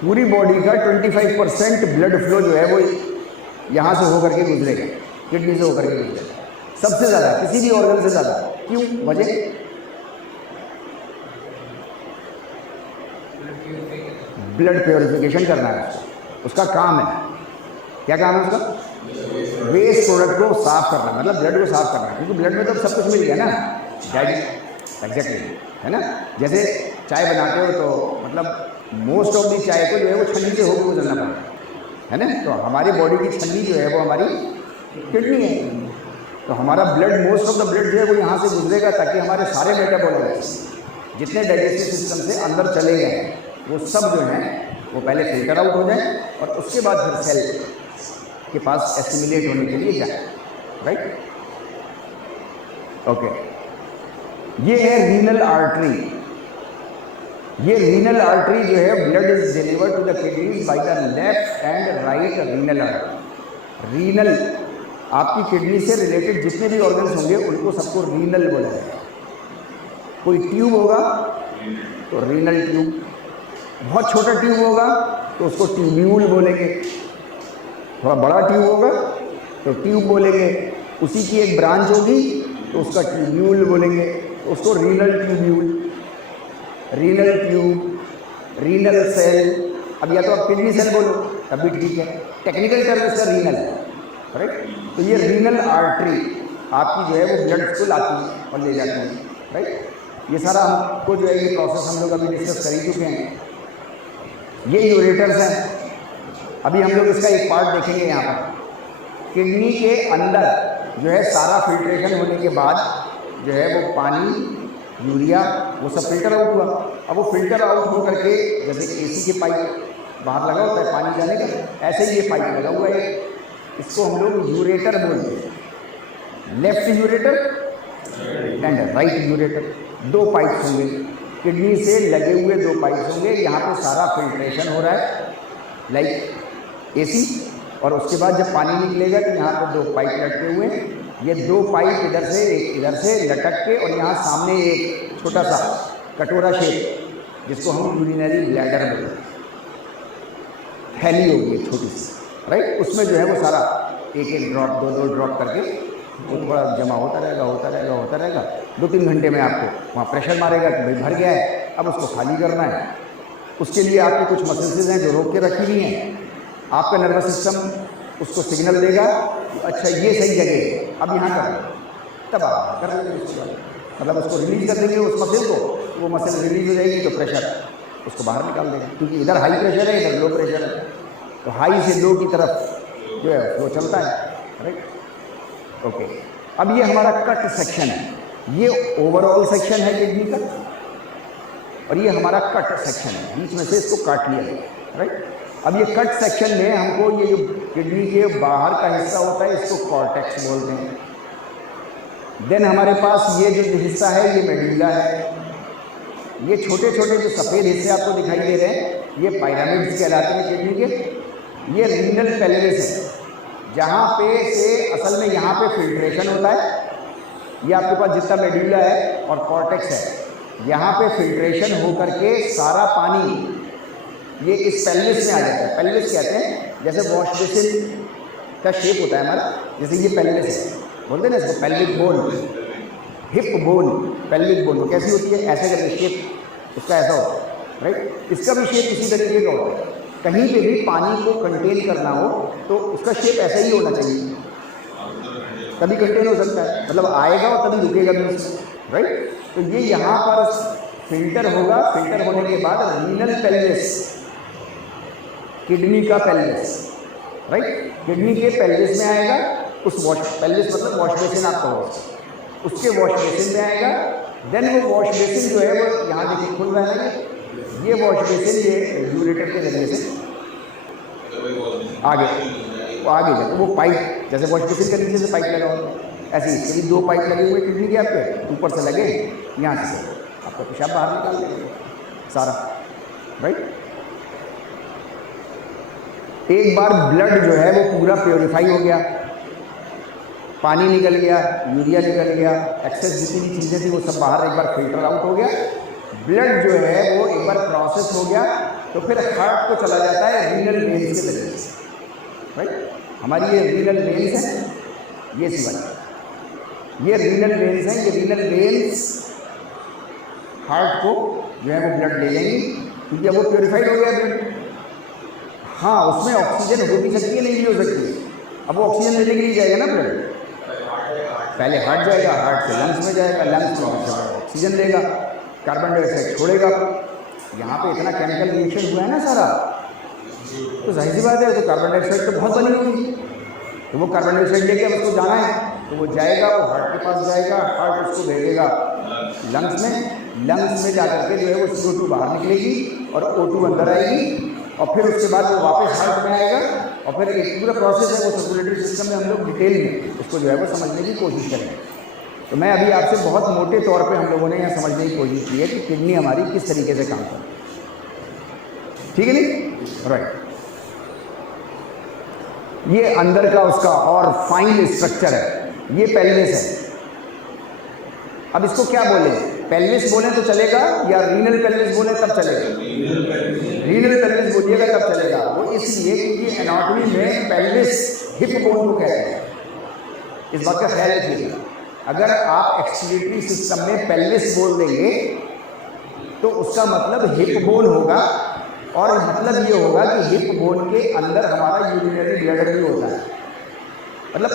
पूरी बॉडी का 25% ब्लड फ्लो जो है वो यहाँ से होकर के गुजरेगा, किडनी से होकर के गुजरेगा, सबसे ज़्यादा, किसी भी ऑर्गन से ज़्यादा। क्यों? वजह ब्लड प्योरिफिकेशन करना है उसका काम है। क्या काम है उसका? वेस्ट प्रोडक्ट को साफ करना, मतलब ब्लड को साफ करना, क्योंकि ब्लड में तो सब कुछ मिल गया ना, डाइजेस्ट, एग्जैक्टली, है ना। जैसे चाय बनाते हो तो मतलब मोस्ट ऑफ दी चाय को जो है वो छन्नी से होकर गुजरना पड़ता है ना। तो हमारी बॉडी की छन्नी जो है वो हमारी किडनी है। तो हमारा blood, most of the blood जो है वो यहाँ से गुजरेगा, ताकि हमारे सारे मेटाबॉलाइट्स जितने डाइजेस्टिव सिस्टम से अंदर चले गए वो सब जो हैं वो पहले फिल्टर आउट हो जाए और उसके बाद फिर सेल के पास एसिमिलेट होने के लिए जाए, राइट। ओके, ये है रीनल आर्टरी। ये रीनल आर्टरी जो है, blood is delivered to the kidneys by the left and right renal artery. Renal, आपकी किडनी से रिलेटेड जितने भी ऑर्गन्स होंगे उनको सबको रीनल बोला जाएगा। कोई ट्यूब होगा तो रीनल ट्यूब, बहुत छोटा ट्यूब होगा तो उसको ट्यूब्यूल बोलेंगे, थोड़ा बड़ा ट्यूब होगा तो ट्यूब बोलेंगे, उसी की एक ब्रांच होगी तो उसका ट्यूब्यूल बोलेंगे, तो उसको renal tubule, renal tube, renal cell. अब या तो आप किडनी सेल बोलो तब भी ठीक है, टेक्निकल टर्म इसका रीनल है, राइट। तो ये रीनल आर्टरी आपकी जो है वो ब्लड को लाती है और ले जाती है, राइट। ये सारा हमको जो है ये प्रोसेस हम लोग अभी डिस्कस कर ही चुके हैं। ये यूरेटर्स हैं, अभी हम लोग इसका एक पार्ट देखेंगे यहाँ पर। किडनी के अंदर जो है सारा फिल्ट्रेशन होने के बाद जो है वो पानी, यूरिया, वो सब फिल्टर आउट हुआ। अब वो फिल्टर आउट हो करके, जैसे एसी के पाइप बाहर लगा होता है पानी जाने का, ऐसे ही ये पाइप लगा हुआ है, इसको हम लोग यूरेटर बोलते हैं। Left ureter and right ureter, दो पाइप्स होंगे, किडनी से लगे हुए दो पाइप्स होंगे। यहाँ पे सारा फिल्ट्रेशन हो रहा है लाइक एसी, और उसके बाद जब पानी निकलेगा तो यहाँ पर दो पाइप लटके हुए हैं। ये दो पाइप इधर से एक इधर से लटक के, और यहाँ सामने एक छोटा सा कटोरा शेप जिसको हम यूरिनरी ब्लैडर बोलते हैं, थैली होगी छोटी सी, राइट। उसमें जो है वो सारा एक एक ड्रॉप, दो दो ड्रॉप करके वो थोड़ा जमा होता रहेगा, होता रहेगा, होता रहेगा। 2-3 घंटे में आपको वहाँ प्रेशर मारेगा कि भाई भर गया है, अब उसको खाली करना है। उसके लिए आपकी कुछ मसल्स हैं जो रोक के रखी हुई हैं। आपका नर्वस सिस्टम उसको सिग्नल देगा कि अच्छा ये सही जगह है, अब यहाँ कर, तब आप कर देंगे, मतलब उसको रिलीज कर देंगे उस मसल को, वो मसल रिलीज हो जाएगी तो प्रेशर उसको बाहर निकाल देगा, क्योंकि इधर हाई प्रेशर है, इधर लो प्रेशर है। तो हाई से लो की तरफ जो है फ्लो चलता है, राइट। ओके, अब ये हमारा कट सेक्शन है, ये ओवरऑल सेक्शन है किडनी का, और ये हमारा कट सेक्शन है, बीच में से इसको काट लिया गया, राइट। अब ये कट सेक्शन में हमको ये जो किडनी के बाहर का हिस्सा होता है इसको कॉर्टेक्स बोलते हैं। देन हमारे पास ये जो हिस्सा है ये मेडुला है। ये छोटे छोटे जो सफ़ेद हिस्से आपको दिखाई दे रहे हैं ये पिरामिड्स कहलाते हैं किडनी के। ये रीनल पेल्विस है, जहाँ पे से असल में यहाँ पे फिल्ट्रेशन होता है। ये आपके पास जितना मेडुला है और कॉर्टेक्स है, यहाँ पे फिल्ट्रेशन हो करके सारा पानी ये इस पेल्विस में आ जाता है। पेल्विस कहते हैं, जैसे वॉश बेसिन का शेप होता है हमारा, जैसे ये पेल्विस है, बोलते हैं ना इसको pelvic bone, hip bone, pelvic bone कैसी होती है, ऐसे करके शेप उसका ऐसा होता है, राइट। इसका भी शेप इसी तरीके का होता है। कहीं पे भी पानी को कंटेन करना हो तो उसका शेप ऐसा ही होना चाहिए, तभी कंटेन हो सकता है, मतलब आएगा और तभी रुकेगा भी, राइट। तो ये यहाँ पर फिल्टर होगा, फिल्टर होने के बाद रीनल पेल्विस, किडनी का पेल्विस, राइट, किडनी के पेल्विस में आएगा, उस वॉश, पेल्विस मतलब वॉश बेसिन आप कहो, उसके वॉश बेसिन में आएगा। देन वो वॉश बेसिन जो है वो यहाँ देखिए खुल रहा है, ये वॉश बेसिन ये रेगुलेटर के जरिए से आगे वो आगे जाए, तो वो पाइप जैसे वॉश बेसिन के नीचे से पाइप लगा होता है, ऐसे ही इसके 2 पाइप लगे हुए किडनी के आपके ऊपर से लगे, यहाँ से आपका पेशाब बाहर निकाल देंगे सारा, राइट। एक बार ब्लड जो है वो पूरा प्योरीफाई हो गया, पानी निकल गया, यूरिया निकल गया, एक्सेस जितनी भी चीज़ें थी वो सब बाहर एक बार फिल्टर आउट हो गया, ब्लड जो है वो एक बार प्रोसेस हो गया, तो फिर हार्ट को चला जाता है रीनल वेन्स के जरिए से, राइट। हमारी ये रीनल वेन्स है, ये सी बात, ये रीनल वेन्स हैं, ये रीनल वेन्स हार्ट को जो है वो ब्लड ले लेंगी, क्योंकि अब वो प्योरीफाइड हो गया ब्लड। हाँ, उसमें ऑक्सीजन हो भी सकती है, नहीं भी हो सकती है, अब वो ऑक्सीजन लेने के लिए जाएगा ना ब्लड, पहले हार्ट जाएगा, हार्ट से लंग्स में जाएगा, लंग्स में ऑक्सीजन लेगा, कार्बन डाइऑक्साइड छोड़ेगा। यहाँ पे इतना केमिकल रिएक्शन हुआ है ना सारा, तो जाहिर सी बात है, तो कार्बन डाइऑक्साइड तो बहुत बनी होगी, तो वो कार्बन डाइऑक्साइड लेके अब उसको जाना है, तो वो जाएगा, वो हार्ट के पास जाएगा, हार्ट उसको भेजेगा लंग्स में, लंग्स में जाकर के जो है वो CO2 बाहर निकलेगी और O2 अंदर आएगी, और फिर उसके बाद वो वापस हार्ट में आएगा, और फिर एक पूरा प्रोसेस है वो सर्कुलेटरी सिस्टम में हम लोग डिटेल में उसको जो है वो समझने की कोशिश करेंगे। तो मैं अभी आपसे बहुत मोटे तौर पे हम लोगों ने यहाँ समझने की कोशिश की है कि किडनी हमारी किस तरीके से काम करती है, ठीक है नहीं, राइट। ये अंदर का उसका और फाइन स्ट्रक्चर है, ये पेल्विस है। अब इसको क्या बोले, पेल्विस बोले तो चलेगा या रीनल पेल्विस बोले तब चलेगा, रीनल पेल्विस बोलिएगा तब चलेगा, वो इसलिए क्योंकि एनाटॉमी में पेल्विस हिप बोन को कहते हैं, इस बात का ख्याल रखिएगा। अगर आप एक्सक्रीटरी सिस्टम में पेल्विस बोल देंगे तो उसका मतलब हिप बोन होगा, और मतलब ये होगा कि हिप बोन के अंदर हमारा यूरिनरी ब्लैडर भी होता है, मतलब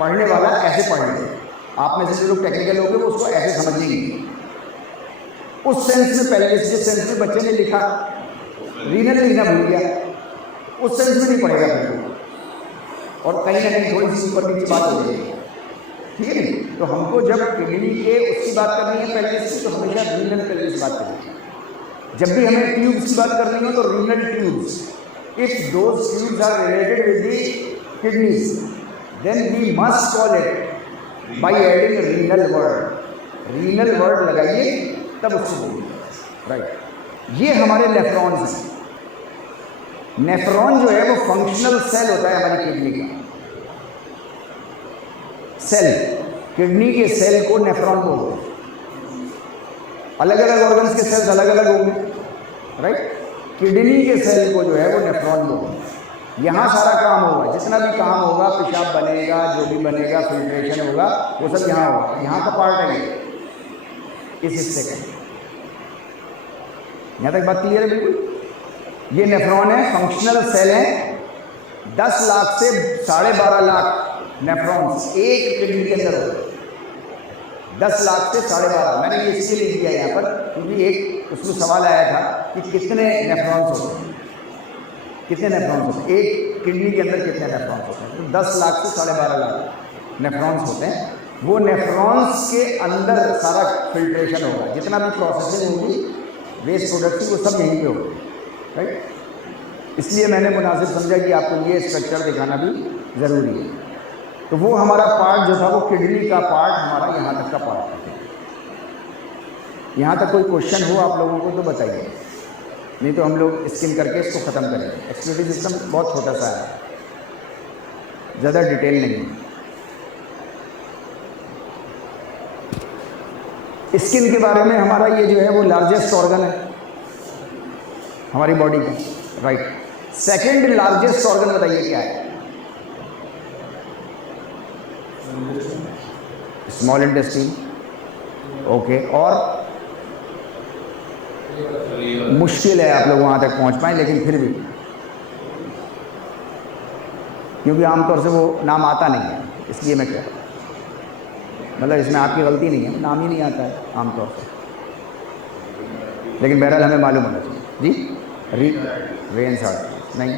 पढ़ने वाला ऐसे पढ़ेंगे, आप में से जो लोग टेक्निकल होंगे वो उसको ऐसे समझेंगे, उस सेंस में पेल्विस, जिस सेंस में बच्चे ने लिखा रीनल लिखना भूल गया, उस सेंस में नहीं पढ़ेगा फिर, और कहीं ना कहीं थोड़ी सी ऊपर नीचे बात हो जाएगी, ठीक है नहीं। तो हमको जब किडनी के उसकी बात करनी है पेल्विस की, तो हमेशा रीनल पेल्विस बात करनी है। जब भी हमें ट्यूब्स की बात करनी हो तो renal tubes, if those tubes are related with the kidneys then we must call it by adding renal word, renal word लगाइए तब उसको बोलिए, राइट। ये हमारे नेफ्रॉन्स हैं। नेफ्रॉन जो है वो फंक्शनल सेल होता है हमारी किडनी का, सेल, किडनी के सेल को नेफ्रॉन बोलते हैं। अलग अलग ऑर्गन्स के सेल्स अलग अलग होंगे, राइट। किडनी के सेल को जो है वो नेफ्रॉन बोलते हैं। यहाँ सारा काम होगा, जितना भी काम होगा, पेशाब बनेगा, जो भी बनेगा, फिल्ट्रेशन होगा, वो सब यहाँ होगा, यहाँ का पार्ट है इस हिस्से का। यहाँ तक बात क्लियर है बिल्कुल। ये नेफ्रॉन है, फंक्शनल सेल है, 10 लाख से 12.5 लाख नेफ्रॉन्स एक किडनी के अंदर होते हैं, 10 लाख से 12.5। मैंने ये इसलिए लिख दिया यहाँ पर क्योंकि एक उसमें सवाल आया था कि कितने नेफ्रॉन्स होते हैं, कितने नेफ्रॉन्स होते हैं एक किडनी के अंदर, कितने नेफ्रॉन्स होते हैं, तो 10 लाख से 12.5 लाख नेफ्रॉन्स होते हैं। वो नेफ्रॉन्स के अंदर सारा फिल्ट्रेशन होगा, जितना भी प्रोसेसिंग होगी, वेस्ट प्रोडक्ट की, वो सब यहीं पे होगा, राइट। इसलिए मैंने मुनासिब समझा कि आपको ये स्ट्रक्चर दिखाना भी ज़रूरी है। तो वो हमारा पार्ट जो था वो किडनी का पार्ट हमारा यहाँ तक का पार्ट था। यहाँ तक कोई क्वेश्चन हो आप लोगों को तो बताइए, नहीं तो हम लोग स्किम करके इसको ख़त्म करेंगे। एक्सक्रीटरी सिस्टम बहुत छोटा सा है, ज़्यादा डिटेल नहीं है। स्किन के बारे में हमारा ये जो है वो लार्जेस्ट ऑर्गन है हमारी बॉडी का, राइट। सेकंड लार्जेस्ट ऑर्गन बताइए क्या है? स्मॉल इंटेस्टाइन, ओके, और मुश्किल है आप लोग वहाँ तक पहुँच पाएँ, लेकिन फिर भी क्योंकि आमतौर से वो नाम आता नहीं है, इसलिए मैं कह रहा हूँ, मतलब इसमें आपकी गलती नहीं है, नाम ही नहीं आता है आमतौर से, लेकिन बहरहाल हमें मालूम होना चाहिए जी। वेन्स आर्टरीज नहीं,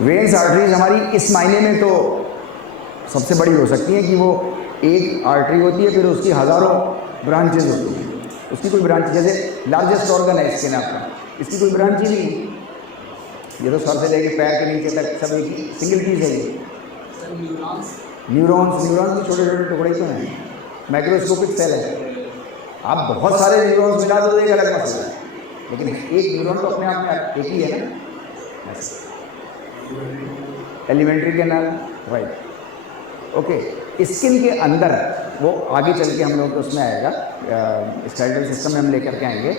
वेन्स आर्टरीज हमारी इस मायने में तो सबसे बड़ी हो सकती है कि वो एक आर्टरी होती है, फिर उसकी हज़ारों ब्रांचेज होती हैं। उसकी कोई ब्रांच, जैसे लार्जेस्ट ऑर्गन है स्किन आपका, इसकी कोई ब्रांच ही नहीं है, ये तो सर से लेके पैर के नीचे तक सब एक ही सिंगल चीज़ है ये। न्यूरॉन्स के छोटे छोटे टुकड़े तो हैं, माइक्रोस्कोपिक सेल है। आप बहुत सारे न्यूरॉन्स मिला दो एक अलग मसला है, लेकिन एक न्यूरॉन तो अपने आप में एक ही है ना। Alimentary canal, right, okay. Skin के अंदर वो आगे चल के हम लोग तो उसमें आएगा, स्केलेटल सिस्टम में हम लेकर के आएंगे।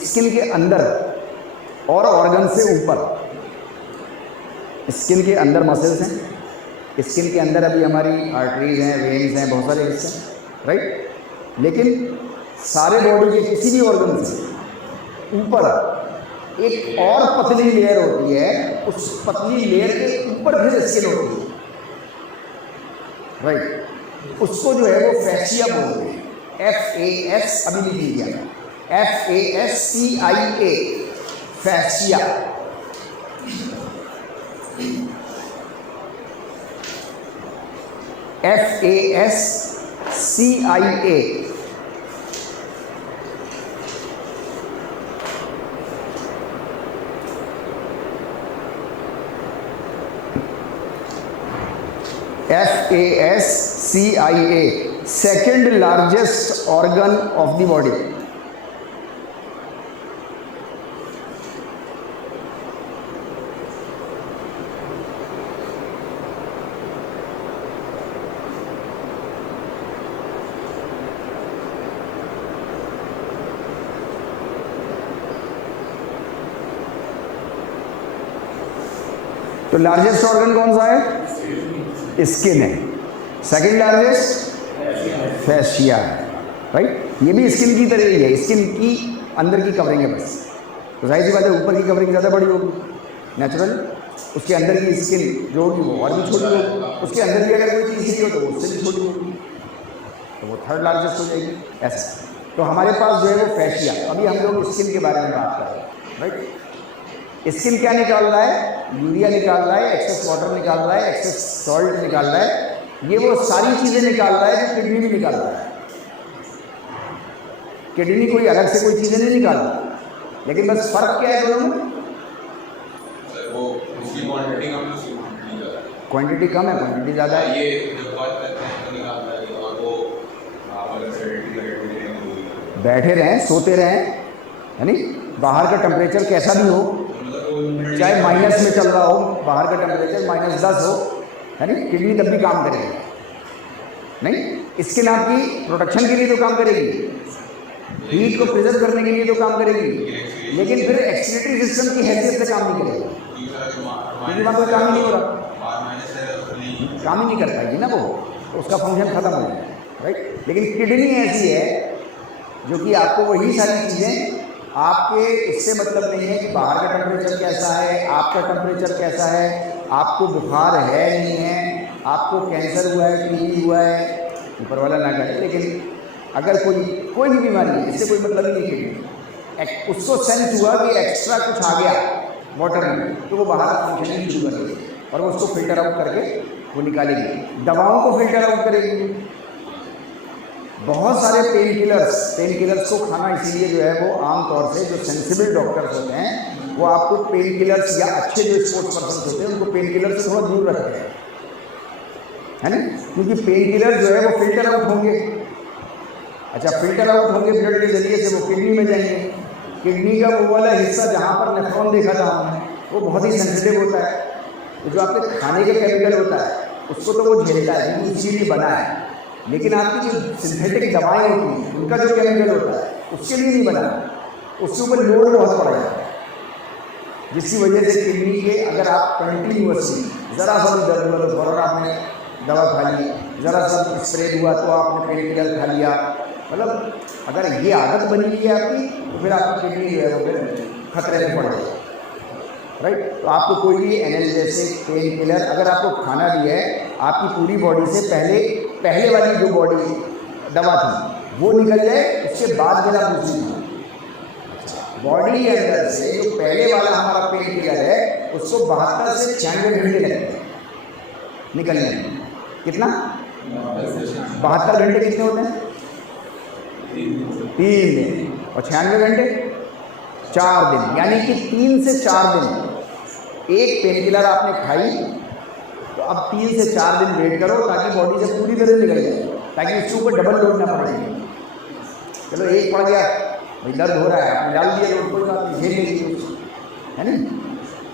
स्किन के अंदर और ऑर्गन से ऊपर, स्किन के अंदर मसल्स हैं, स्किन के अंदर अभी हमारी आर्टरीज हैं, वेन्स हैं, बहुत सारे हिस्से हैं, राइट। लेकिन सारे बॉडी के किसी भी ऑर्गन से ऊपर एक और पतली लेयर होती है, उस पतली लेयर के ऊपर फिर स्किन होती है, राइट। उसको जो है वो फैसिया बोलते हैं, FAS, अभी लिख लीजिए, FASCIA, fascia. FASCIA, FASCIA, second largest organ of the body. तो लार्जेस्ट ऑर्गन कौन सा है? स्किन है। सेकंड लार्जेस्ट फैशिया है, राइट। ये भी स्किन की तरह ही है, स्किन की अंदर की कवरिंग है बस, तो जाहिर सी बात है ऊपर की कवरिंग ज़्यादा बड़ी होगी नेचुरल, उसके अंदर की स्किन जो होगी वो और भी छोटी होगी, उसके अंदर भी अगर कोई चीज़ नहीं हो तो वो उससे भी छोटी होगी, तो वो थर्ड लार्जेस्ट हो जाएगी ऐसा। तो हमारे पास जो है वो फैशिया, अभी हम लोग स्किन के बारे में बात कर रहे हैं, राइट। स्किन क्या निकाल रहा है? यूरिया निकाल रहा है, एक्सेस वाटर निकाल रहा है, एक्सेस सॉल्ट निकाल रहा है, ये वो सारी चीज़ें निकाल रहा है जो किडनी भी निकाल रहा है। किडनी कोई अलग से कोई चीज़ें नहीं निकाल रहा, लेकिन बस फर्क क्या है दोनों में? क्वांटिटी कम है, क्वांटिटी ज़्यादा है। बैठे रहें, सोते रहें, है नी, बाहर का टेम्परेचर कैसा भी हो, चाहे माइनस में चल रहा हो, बाहर का टेम्परेचर -10 हो, है नी, किडनी तब भी काम करेगी नहीं। स्किन आपकी प्रोटेक्शन के लिए तो काम करेगी, हीट को प्रिजर्व करने के लिए तो काम करेगी, लेकिन फिर एक्सक्रीटरी सिस्टम की हैसियत से काम नहीं करेगी, क्योंकि वहाँ कोई काम ही नहीं हो रहा, काम ही नहीं कर पाएगी ना वो, तो उसका फंक्शन खत्म हो जाएगा, राइट। लेकिन किडनी ऐसी है जो कि आपको वही सारी चीज़ें, आपके इससे मतलब नहीं है कि बाहर का टेम्परेचर कैसा है, आपका टेम्परेचर कैसा है, आपको बुखार है नहीं है, आपको कैंसर हुआ है टीबी हुआ है, ऊपर वाला ना करे, लेकिन अगर कोई भी बीमारी है, इससे कोई मतलब ही नहीं किडनी, उसको सेंस हुआ कि एक्स्ट्रा कुछ आ गया वाटर में, तो वो बाहर फंक्शनिंग शुरू करेगी और वो उसको फिल्टर आउट करके वो निकालेगी, दवाओं को फिल्टर आउट करेगी। बहुत सारे पेन किलर्स को खाना इसीलिए जो है वो आमतौर से जो सेंसिबल डॉक्टर्स होते हैं वो आपको पेन किलर्स या अच्छे जो स्पोर्ट्स पर्सन होते हैं उनको पेन किलर से थोड़ा दूर रखते हैं, है ना, क्योंकि पेन किलर जो है वो फिल्टर आउट होंगे। अच्छा, फिल्टर आउट होंगे ब्लड के जरिए से, वो किडनी में जाएंगे, किडनी का वो वाला हिस्सा जहाँ पर नेफ्रॉन देखा था हमने, वो बहुत ही सेंसिटिव होता है, तो जो आपके खाने का केमिकल होता है उसको तो वो झेलता है, इसीलिए बना है, लेकिन आपकी जो सिंथेटिक दवाएं होती हैं उनका जो केमिकल होता है उसके लिए नहीं बना, उसके ऊपर लोड बहुत पड़ जाता है, जिसकी वजह से किडनी के अगर आप कंटिन्यूअसली ज़रा सा भी दर्द हो तो फौरन आपने दवा खा ली, ज़रा सा स्प्रेड हुआ तो आपने पेन किलर खा लिया। मतलब अगर ये आदत बनी हुई है आपकी तो फिर आपकी किडनी जो है वो फिर खतरे में पड़ जाएगी, राइट। तो आपको कोई भी एनाल्जेसिक पेन किलर अगर आपको खाना भी है, आपकी पूरी बॉडी से पहले वाली जो बॉडी दवा थी वो निकल जाए, उसके बाद मेरा दूसरी बॉडी के अंदर से जो पहले वाला हमारा पेन किलर है उसको 72 से 96 घंटे लगते हैं निकलने में। कितना? 72 घंटे कितने होते हैं? 3 दिन। और 96 घंटे 4 दिन, यानी कि 3 से 4 दिन एक पेन किलर आपने खाई तो अब 3 से 4 दिन वेट करो ताकि बॉडी से पूरी तरह निकल जाए, ताकि उसके ऊपर डबल लोड ना पड़े। चलो एक पड़ गया भाई, दर्द हो रहा है, आपने डाल दिया लोड, कोई बात नहीं, झेल लीजिए, है ना।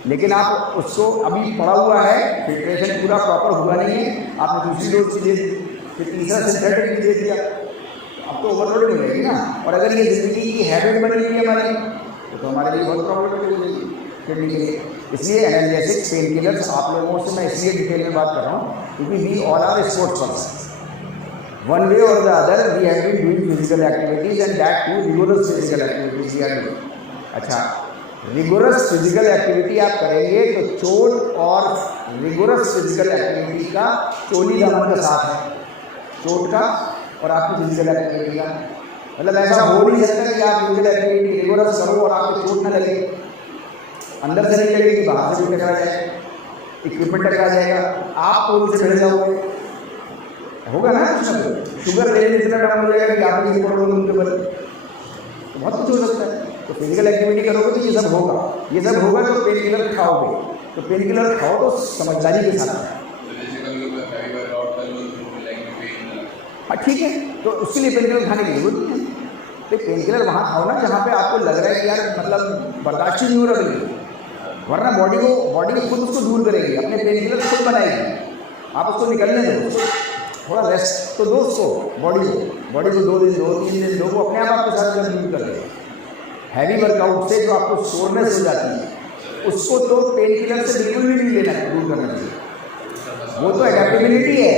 लेकिन आप उसको अभी पड़ा हुआ है, फिल्ट्रेशन पूरा प्रॉपर हुआ नहीं है, आपने दूसरी डोज भी दे दी, फिर तीसरा सिंथेटिक भी दे दिया, अब तो ओवरलोडिंग हो जाएगी ना। और अगर ये जिंदगी की हैबिट बनी हुई है हमारी तो हमारे लिए बहुत प्रॉब्लम हो जाएगी किडनी के लिए। इसलिए एनाल्जेसिक पेन किलर्स आप लोगों से मैं इसलिए डिटेल में बात कर रहा हूँ क्योंकि we all are sports person, one way or the other we have been doing physical activities and that too rigorous physical activities we are doing। अच्छा, rigorous physical activity आप करेंगे तो चोट और rigorous physical activity का चोली दामन का साथ है, चोट का और आपकी फिजिकल एक्टिविटी का। मतलब ऐसा हो नहीं सकता कि आप फिजिकल एक्टिविटी रिगोरस करो और आपको चोट ना लगे, अंदर से नहीं लगेगी, बाहर से भी टकरा जाए, इक्विपमेंट टकरा जाएगा, आप पोल से भिड़ जाओगे, होगा ना कुछ ना कुछ। शुगर लेवल इतना डाउन हो जाएगा कि आप नहीं पड़ रहे उनके ऊपर, तो बहुत कुछ हो सकता है। तो फिजिकल एक्टिविटी करोगे तो ये सब होगा, ये सब होगा तो पेन किलर खाओगे, तो पेन किलर खाओ तो समझदारी के साथ। हाँ ठीक है, तो उसके लिए पेन किलर खाने की जरूरत नहीं है। तो पेन किलर वहाँ खाओ ना जहाँ पे आपको लग रहा है कि यार मतलब बर्दाश्त ही नहीं हो रहा बिल्कुल, वरना बॉडी खुद उसको दूर करेगी, अपने पेन किलर खुद बनाएगी, आप उसको निकलने दो, थोड़ा रेस्ट तो दो उसको, बॉडी को 2 दिन 2-3 दिन दो, वो अपने आप आपके साथ जब दूर कर देगा। हैवी वर्कआउट से जो आपको सोरनेस हो जाती है उसको तो पेन किलर से बिल्कुल भी नहीं लेना, दूर करना चाहिए, वो तो एडेप्टेबिलिटी है।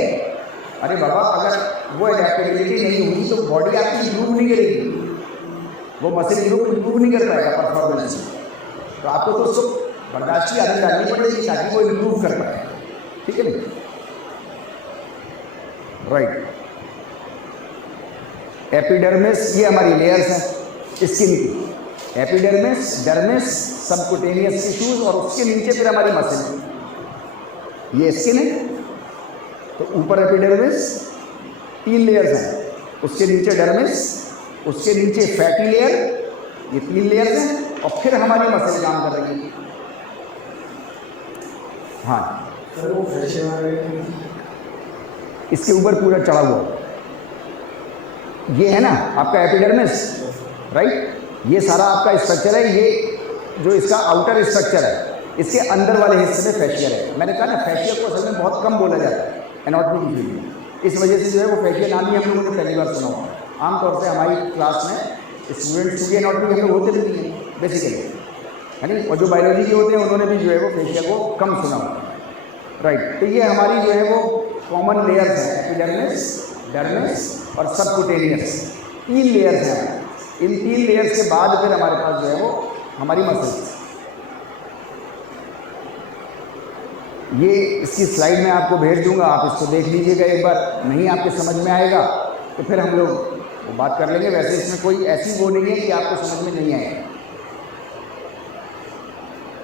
अरे बाबा, अगर वो एडेप्टेबिलिटी नहीं हुई तो बॉडी आपकी इम्प्रूव नहीं करेगी, वो मसल ग्रुप इम्प्रूव नहीं कर पाएगा परफॉर्मेंस में, तो आपको तो उसको बर्दाश्त की आदत डालनी पड़ेगी ताकि वो इम्प्रूव कर पाए, ठीक है नहीं, राइट। एपिडर्मिस, ये हमारी लेयर्स हैं स्किन की, एपिडर्मिस, डर्मिस, सबक्यूटेनियस टिश्यूज और उसके नीचे फिर हमारी मसल, ये स्किन है, तो ऊपर एपिडर्मिस 3 लेयर्स हैं, उसके नीचे डर्मिस, उसके नीचे फैटी लेयर, ये 3 लेयर्स हैं, और फिर हमारी मसल काम कर रही है। हाँ, इसके ऊपर पूरा चढ़ा हुआ, ये है ना आपका एपिडर्मिस, राइट। ये सारा आपका स्ट्रक्चर है, ये जो इसका आउटर स्ट्रक्चर है, इसके अंदर वाले हिस्से में फैशियल है। मैंने कहा ना, फैशियल को असल में बहुत कम बोला जाता है एनाटॉमी की फील्ड में, इस वजह से जो है वो फैशियल नाम ही हम लोगों ने पहली बार सुना हुआ है। आमतौर से हमारी क्लास में स्टूडेंट्स की एनाटॉमी हम लोग होते भी नहीं है बेसिकली, है नहीं, और जो बायोलॉजी के होते हैं उन्होंने भी जो है वो फेशियल को कम सुना हुआ है, राइट। तो ये हमारी जो है वो कॉमन लेयर्स हैं, एपिडर्मिस, डर्मिस और सबक्यूटेनियस, 3 लेयर्स हैं। इन 3 लेयर्स के बाद फिर हमारे पास जो है वो हमारी मसल्स। ये इसकी स्लाइड में आपको भेज दूंगा, आप इसको देख लीजिएगा एक बार, नहीं आपके समझ में आएगा तो फिर हम लोग वो बात कर लेंगे। वैसे इसमें कोई ऐसी वो नहीं है कि आपको समझ में नहीं आएगा,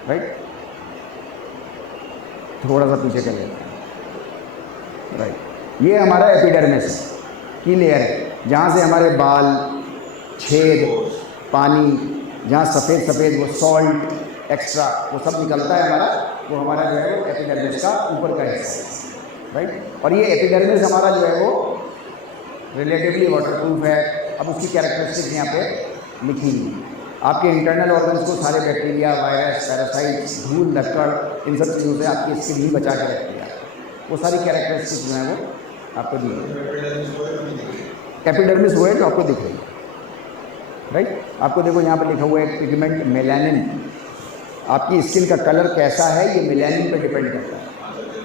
राइट। थोड़ा सा पीछे कर लेते हैं, राइट। ये हमारा एपिडर्मिस की लेयर है, जहाँ से हमारे बाल, छेद, पानी, जहाँ सफ़ेद सफ़ेद वो सॉल्ट एक्स्ट्रा वो सब निकलता है हमारा, वो हमारा जो है वो एपिडर्मिस का ऊपर का हिस्सा है, राइट। और ये एपिडर्मिस हमारा जो है वो रिलेटिवली वाटरप्रूफ है। अब उसकी कैरेक्टरिस्टिक्स यहाँ पे लिखी हुई है। आपके इंटरनल ऑर्गन्स को सारे बैक्टीरिया, वायरस, पैरासाइट्स, धूल, लक्कड़, इन सब चीज़ों से आपकी स्किन ही बचा के रखती है। वो सारी कैरेक्टरिस्टिक्स जो हैं वो आपको दी है। एपिडर्मिस वो है जो आपको दिख रही है, राइट। आपको देखो यहाँ पे लिखा हुआ है पिगमेंट मेलानिन। आपकी स्किन का कलर कैसा है ये मेलानिन पे डिपेंड करता है।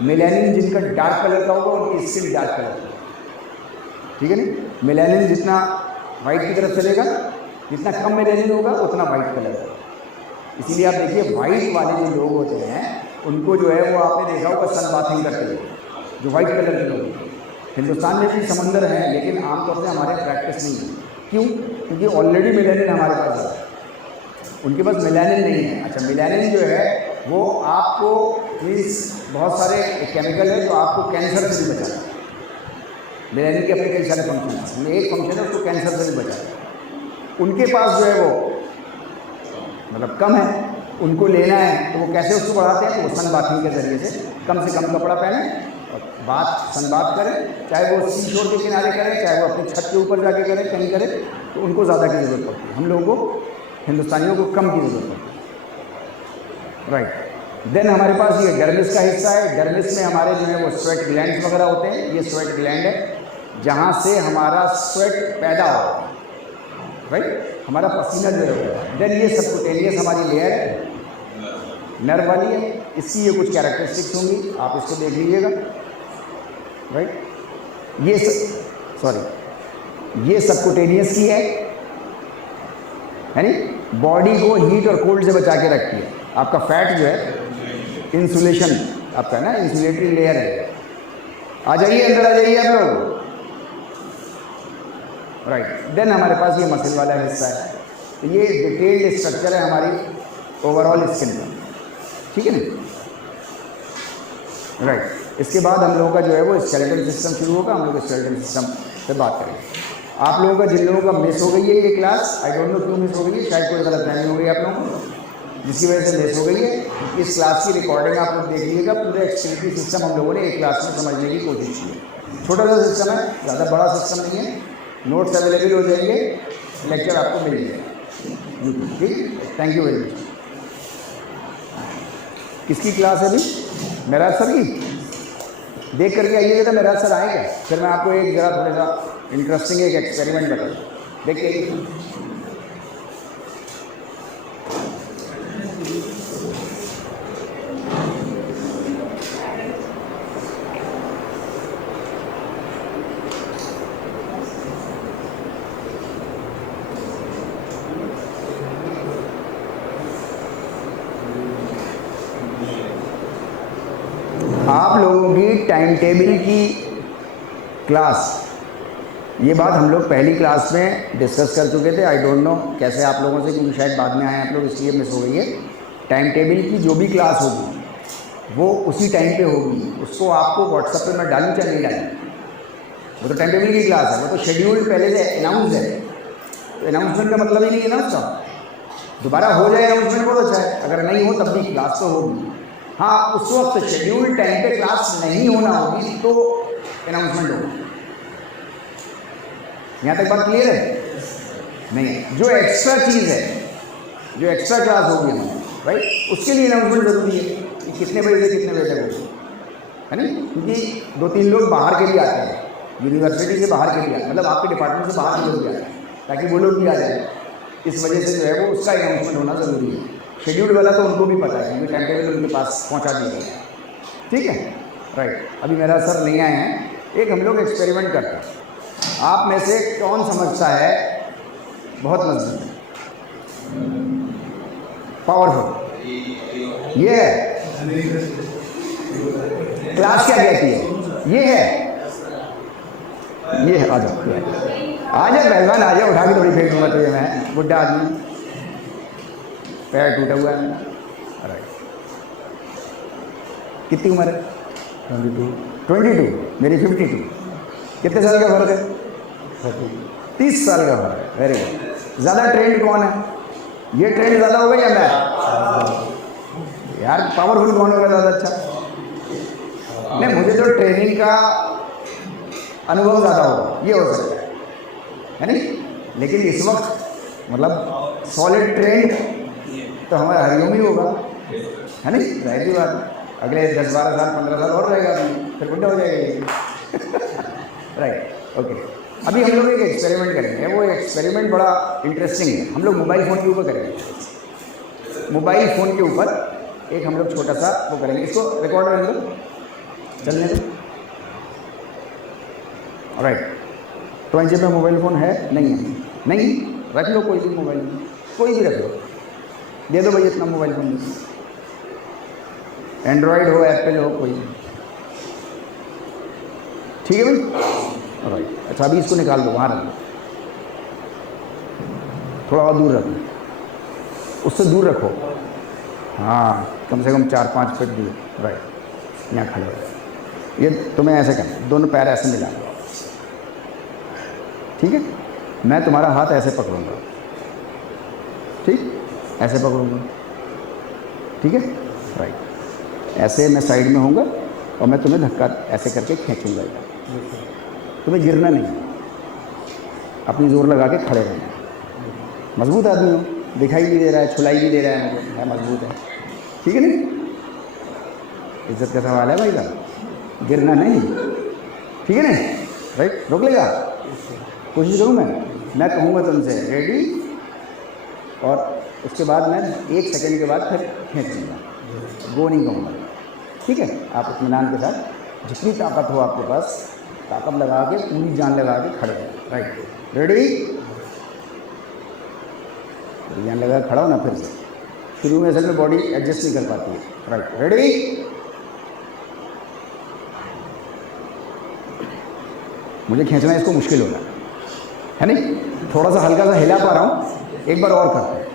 मेलानिन जिनका डार्क कलर का होगा उनकी स्किन डार्क कलर की, ठीक है नहीं। मेलानिन जितना वाइट की तरफ चलेगा, जितना कम मेलानिन होगा उतना वाइट कलर होगा। इसीलिए आप देखिए वाइट वाले जो लोग होते हैं उनको जो है वो आपने देखा होगा सन बाथिंग करते हुए, जो वाइट कलर के लोग हैं। हिंदुस्तान में भी समंदर हैं लेकिन आमतौर से हमारे प्रैक्टिस नहीं है। क्यों? क्योंकि ऑलरेडी मेलानिन हमारे पास है, उनके पास मेलानिन नहीं है। अच्छा, मेलानिन जो है वो आपको मीन्स बहुत सारे केमिकल है जो आपको कैंसर से भी बचाता है। मेलानिन के अपने कई सारे फंक्शन हैं, उनमें एक फंक्शन है उसको कैंसर से भी बचाता है। उनके पास जो है वो मतलब कम है, उनको लेना है तो वो कैसे उसको बढ़ाते हैं? तो वो सन बाथिंग के ज़रिए से कम कपड़ा पहने और सन बात करें, चाहे वो सी शोर के किनारे करें, चाहे वो अपनी छत के ऊपर जाके करें, कहीं करें, तो उनको ज़्यादा की ज़रूरत पड़ती है। हम लोगों को हिंदुस्तानियों को कम की ज़रूरत पड़ती है, राइट। देन हमारे पास ये डर्मिस का हिस्सा है। डर्मिस में हमारे जो है वो स्वेट ग्लैंड्स वगैरह होते हैं। ये स्वेट ग्लैंड है जहाँ से हमारा स्वेट पैदा होता है, राइट, हमारा पसीना जो है। देन ये सबकुटेनियस हमारी लेयर है, नर्व वाली है। इसकी ये कुछ कैरेक्टरिस्टिक्स होंगी, आप इसको देख लीजिएगा, राइट। ये सबकुटेनियस की है नी, बॉडी को हीट और कोल्ड से बचा के रखती है। आपका फैट जो है इंसुलेशन आपका है ना, इंसुलेटरी लेयर है। आ जाइए अंदर, आ जाइए आप लोग, राइट। देन हमारे पास ये मसल वाला हिस्सा है। तो ये डिटेल्ड स्ट्रक्चर है हमारी ओवरऑल स्किन का, ठीक है ना, राइट। इसके बाद हम लोगों का जो है वो स्केलेटल सिस्टम शुरू होगा। हम लोग स्केलेटल सिस्टम पे बात करेंगे। आप लोगों का जिन लोगों का मिस हो गई है ये क्लास, आई डोंट नो क्यों मिस हो गई है, शायद कोई गलतफहमी हो गई आप लोगों को जिसकी वजह से मिस हो गई है। इस क्लास की रिकॉर्डिंग आप लोग देख लीजिएगा। पूरे एक्सक्रीटरी सिस्टम हम लोगों ने एक क्लास में समझने की कोशिश की है। छोटा सा सिस्टम है, ज़्यादा बड़ा सिस्टम नहीं है। नोट्स अवेलेबल हो जाएंगे, लेक्चर आपको मिल जाएगा, ठीक। Thank you very much. किसकी क्लास है अभी? मेराज सर की। देख करके आइएगा तो मेराज सर आएगा, फिर मैं आपको एक ज़रा थोड़ा सा इंटरेस्टिंग एक एक्सपेरिमेंट बताऊँ, देखिए। आप लोगों की टाइम टेबल की क्लास, ये बात हम लोग पहली क्लास में डिस्कस कर चुके थे। आई डोंट नो कैसे आप लोगों से, क्योंकि शायद बाद में आए आप लोग इसलिए मिस हो गई है। टाइम टेबल की जो भी क्लास होगी वो उसी टाइम पे होगी। उसको आपको व्हाट्सएप पे मैं डालूँ चाहे नहीं डालूँ, वो तो टाइम टेबल की क्लास है, वो तो शेड्यूल पहले से अनाउंस है। तो अनाउंसमेंट का मतलब ही नहीं है ना उसका, दोबारा हो जाए अनाउंसमेंट बहुत अच्छा है, अगर नहीं हो तब भी क्लास तो होगी। हाँ, उस वक्त शेड्यूल टाइम पे क्लास नहीं होना होगी तो अनाउंसमेंट होगी। यहाँ तक बात क्लियर है? नहीं, जो एक्स्ट्रा चीज़ है, जो एक्स्ट्रा क्लास होगी हमारी, राइट, उसके लिए अनाउंसमेंट जरूरी है कि कितने बजे से कितने बजे तक होगी, है ना। क्योंकि 2-3 लोग बाहर के लिए आते हैं, यूनिवर्सिटी से बाहर के लिए आते हैं, मतलब आपके डिपार्टमेंट से बाहर के लोग भी आते हैं, ताकि वो लोग भी आ जाए। इस वजह से जो है वो उसका अनाउंसमेंट होना ज़रूरी है। शेड्यूल वाला तो उनको भी पता है क्योंकि टाइम टेबल उनके पास पहुंचा दिया गया, ठीक है, राइट। अभी मेरा सर नहीं आए हैं, एक हम लोग एक्सपेरिमेंट करते हैं। आप में से कौन समझता है बहुत मजबूत है, पावरफुल, ये है क्लास क्या कहती है, ये है, ये है। आ जाओ पहलवान, आ जाओ, उठा के थोड़ी फेंक दूंगा तुझे मैं, बुढ़ा आदमी, पैर टूटा हुआ है। राइट, कितनी उम्र है? 22। मेरी 52। कितने साल का फर्क है? 30 साल का फर्क है। Very good. ज़्यादा ट्रेंड कौन है? ये ट्रेंड ज़्यादा होगा या मैं? यार पावरफुल कौन होगा ज़्यादा अच्छा? नहीं, मुझे तो ट्रेनिंग का अनुभव ज़्यादा होगा, ये हो सकता है नहीं। लेकिन इस वक्त मतलब सॉलिड ट्रेंड तो हमारा हरिओम ही होगा, है नहीं, जाहिर सी बात। अगले 10-12 साल 15 साल और रहेगा, फिर बुढ़ा हो जाएगा। Right, okay. अभी हम लोग एक एक्सपेरिमेंट करेंगे, वो एक्सपेरिमेंट बड़ा इंटरेस्टिंग है। हम लोग मोबाइल फ़ोन के ऊपर करेंगे। मोबाइल फ़ोन के ऊपर एक हम लोग छोटा सा वो करेंगे। इसको रिकॉर्ड करने दो, चलने दो। राइट, तुम्हारी जेब में मोबाइल फ़ोन है? नहीं है? नहीं, रख लो कोई भी मोबाइल, कोई भी रख लो, दे दो भाई इतना मोबाइल फ़ोन, एंड्रॉयड हो एप्पल हो कोई, ठीक है भाई। राइट, अच्छा अभी इसको निकाल दो, वहाँ रख दो, थोड़ा और दूर रखो, उससे दूर रखो, हाँ कम से कम 4-5 फीट दूर। राइट, यहाँ खड़े हो, ये तुम्हें ऐसे करना, दोनों पैर ऐसे मिला लो, ठीक है। मैं तुम्हारा हाथ ऐसे पकड़ूंगा, ठीक, ऐसे पकड़ूंगा, ठीक है। राइट, ऐसे मैं साइड में होऊंगा और मैं तुम्हें धक्का ऐसे करके खींचूंगा इधर, तुम्हें गिरना नहीं, अपनी जोर लगा के खड़े रहना। मजबूत आदमी हो, दिखाई भी दे रहा है, छुलाई भी दे रहा है, मुझे है मजबूत है, ठीक है नहीं, इज्जत का सवाल है भाई साहब, गिरना नहीं, ठीक है नहीं। राइट, रोक लेगा, कोशिश करूँ मैं कहूँगा तुमसे रेडी, और उसके बाद मैं 1 सेकंड के बाद फिर खींच लूँगा, वो नहीं कहूँगा, ठीक है। आप इत्मीनान के साथ जितनी ताकत हो आपके पास, ताकत लगा के पूरी जान लगा के खड़े हो। राइट, रेडी, जान लगा खड़ा हो ना, फिर से शुरू में असल में बॉडी एडजस्ट नहीं कर पाती है। राइट, रेडी, मुझे खींचना इसको मुश्किल हो रहा है नहीं, थोड़ा सा हल्का सा हिला पा रहा हूँ, एक बार और करते हैं,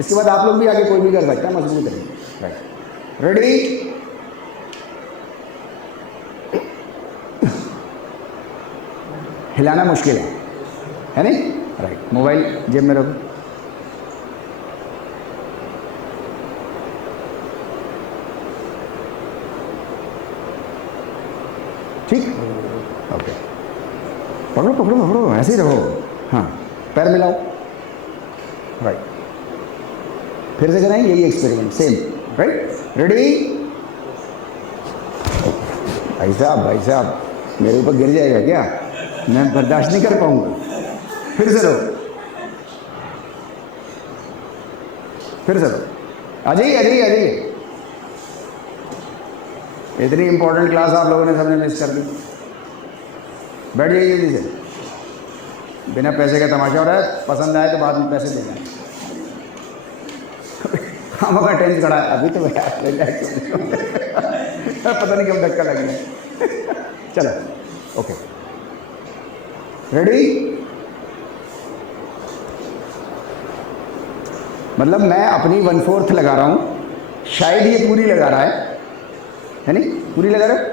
इसके बाद आप लोग भी आगे कोई भी कर सकता है, मजबूत रहेंगे। राइट, रेडी, हिलाना मुश्किल है नहीं। राइट, मोबाइल जेब में रखो, ठीक, ओके, पकड़ो पकड़ो पकड़ो, ऐसे ही रहो, हाँ पैर मिलाओ। राइट, फिर से कराएंगे यही एक्सपेरिमेंट सेम। राइट, रेडी, भाई साहब मेरे ऊपर गिर जाएगा क्या, मैं बर्दाश्त नहीं कर पाऊंगा, फिर से रहो, फिर से रहो, आ जाइए आ जाइए आ जाइए। इतनी इंपॉर्टेंट क्लास आप लोगों ने सबने मिस कर दी, बैठ जाइए जल्दी से, बिना पैसे का तमाशा हो रहा है, पसंद आए तो बाद में पैसे देना। हम अगर टेंस खड़ा है अभी तो पता नहीं कब धक्का लग गया। चलो ओके, रेडी, मतलब मैं अपनी 1/4 लगा रहा हूँ, शायद ये पूरी लगा रहा है नहीं, पूरी लगा रहा है,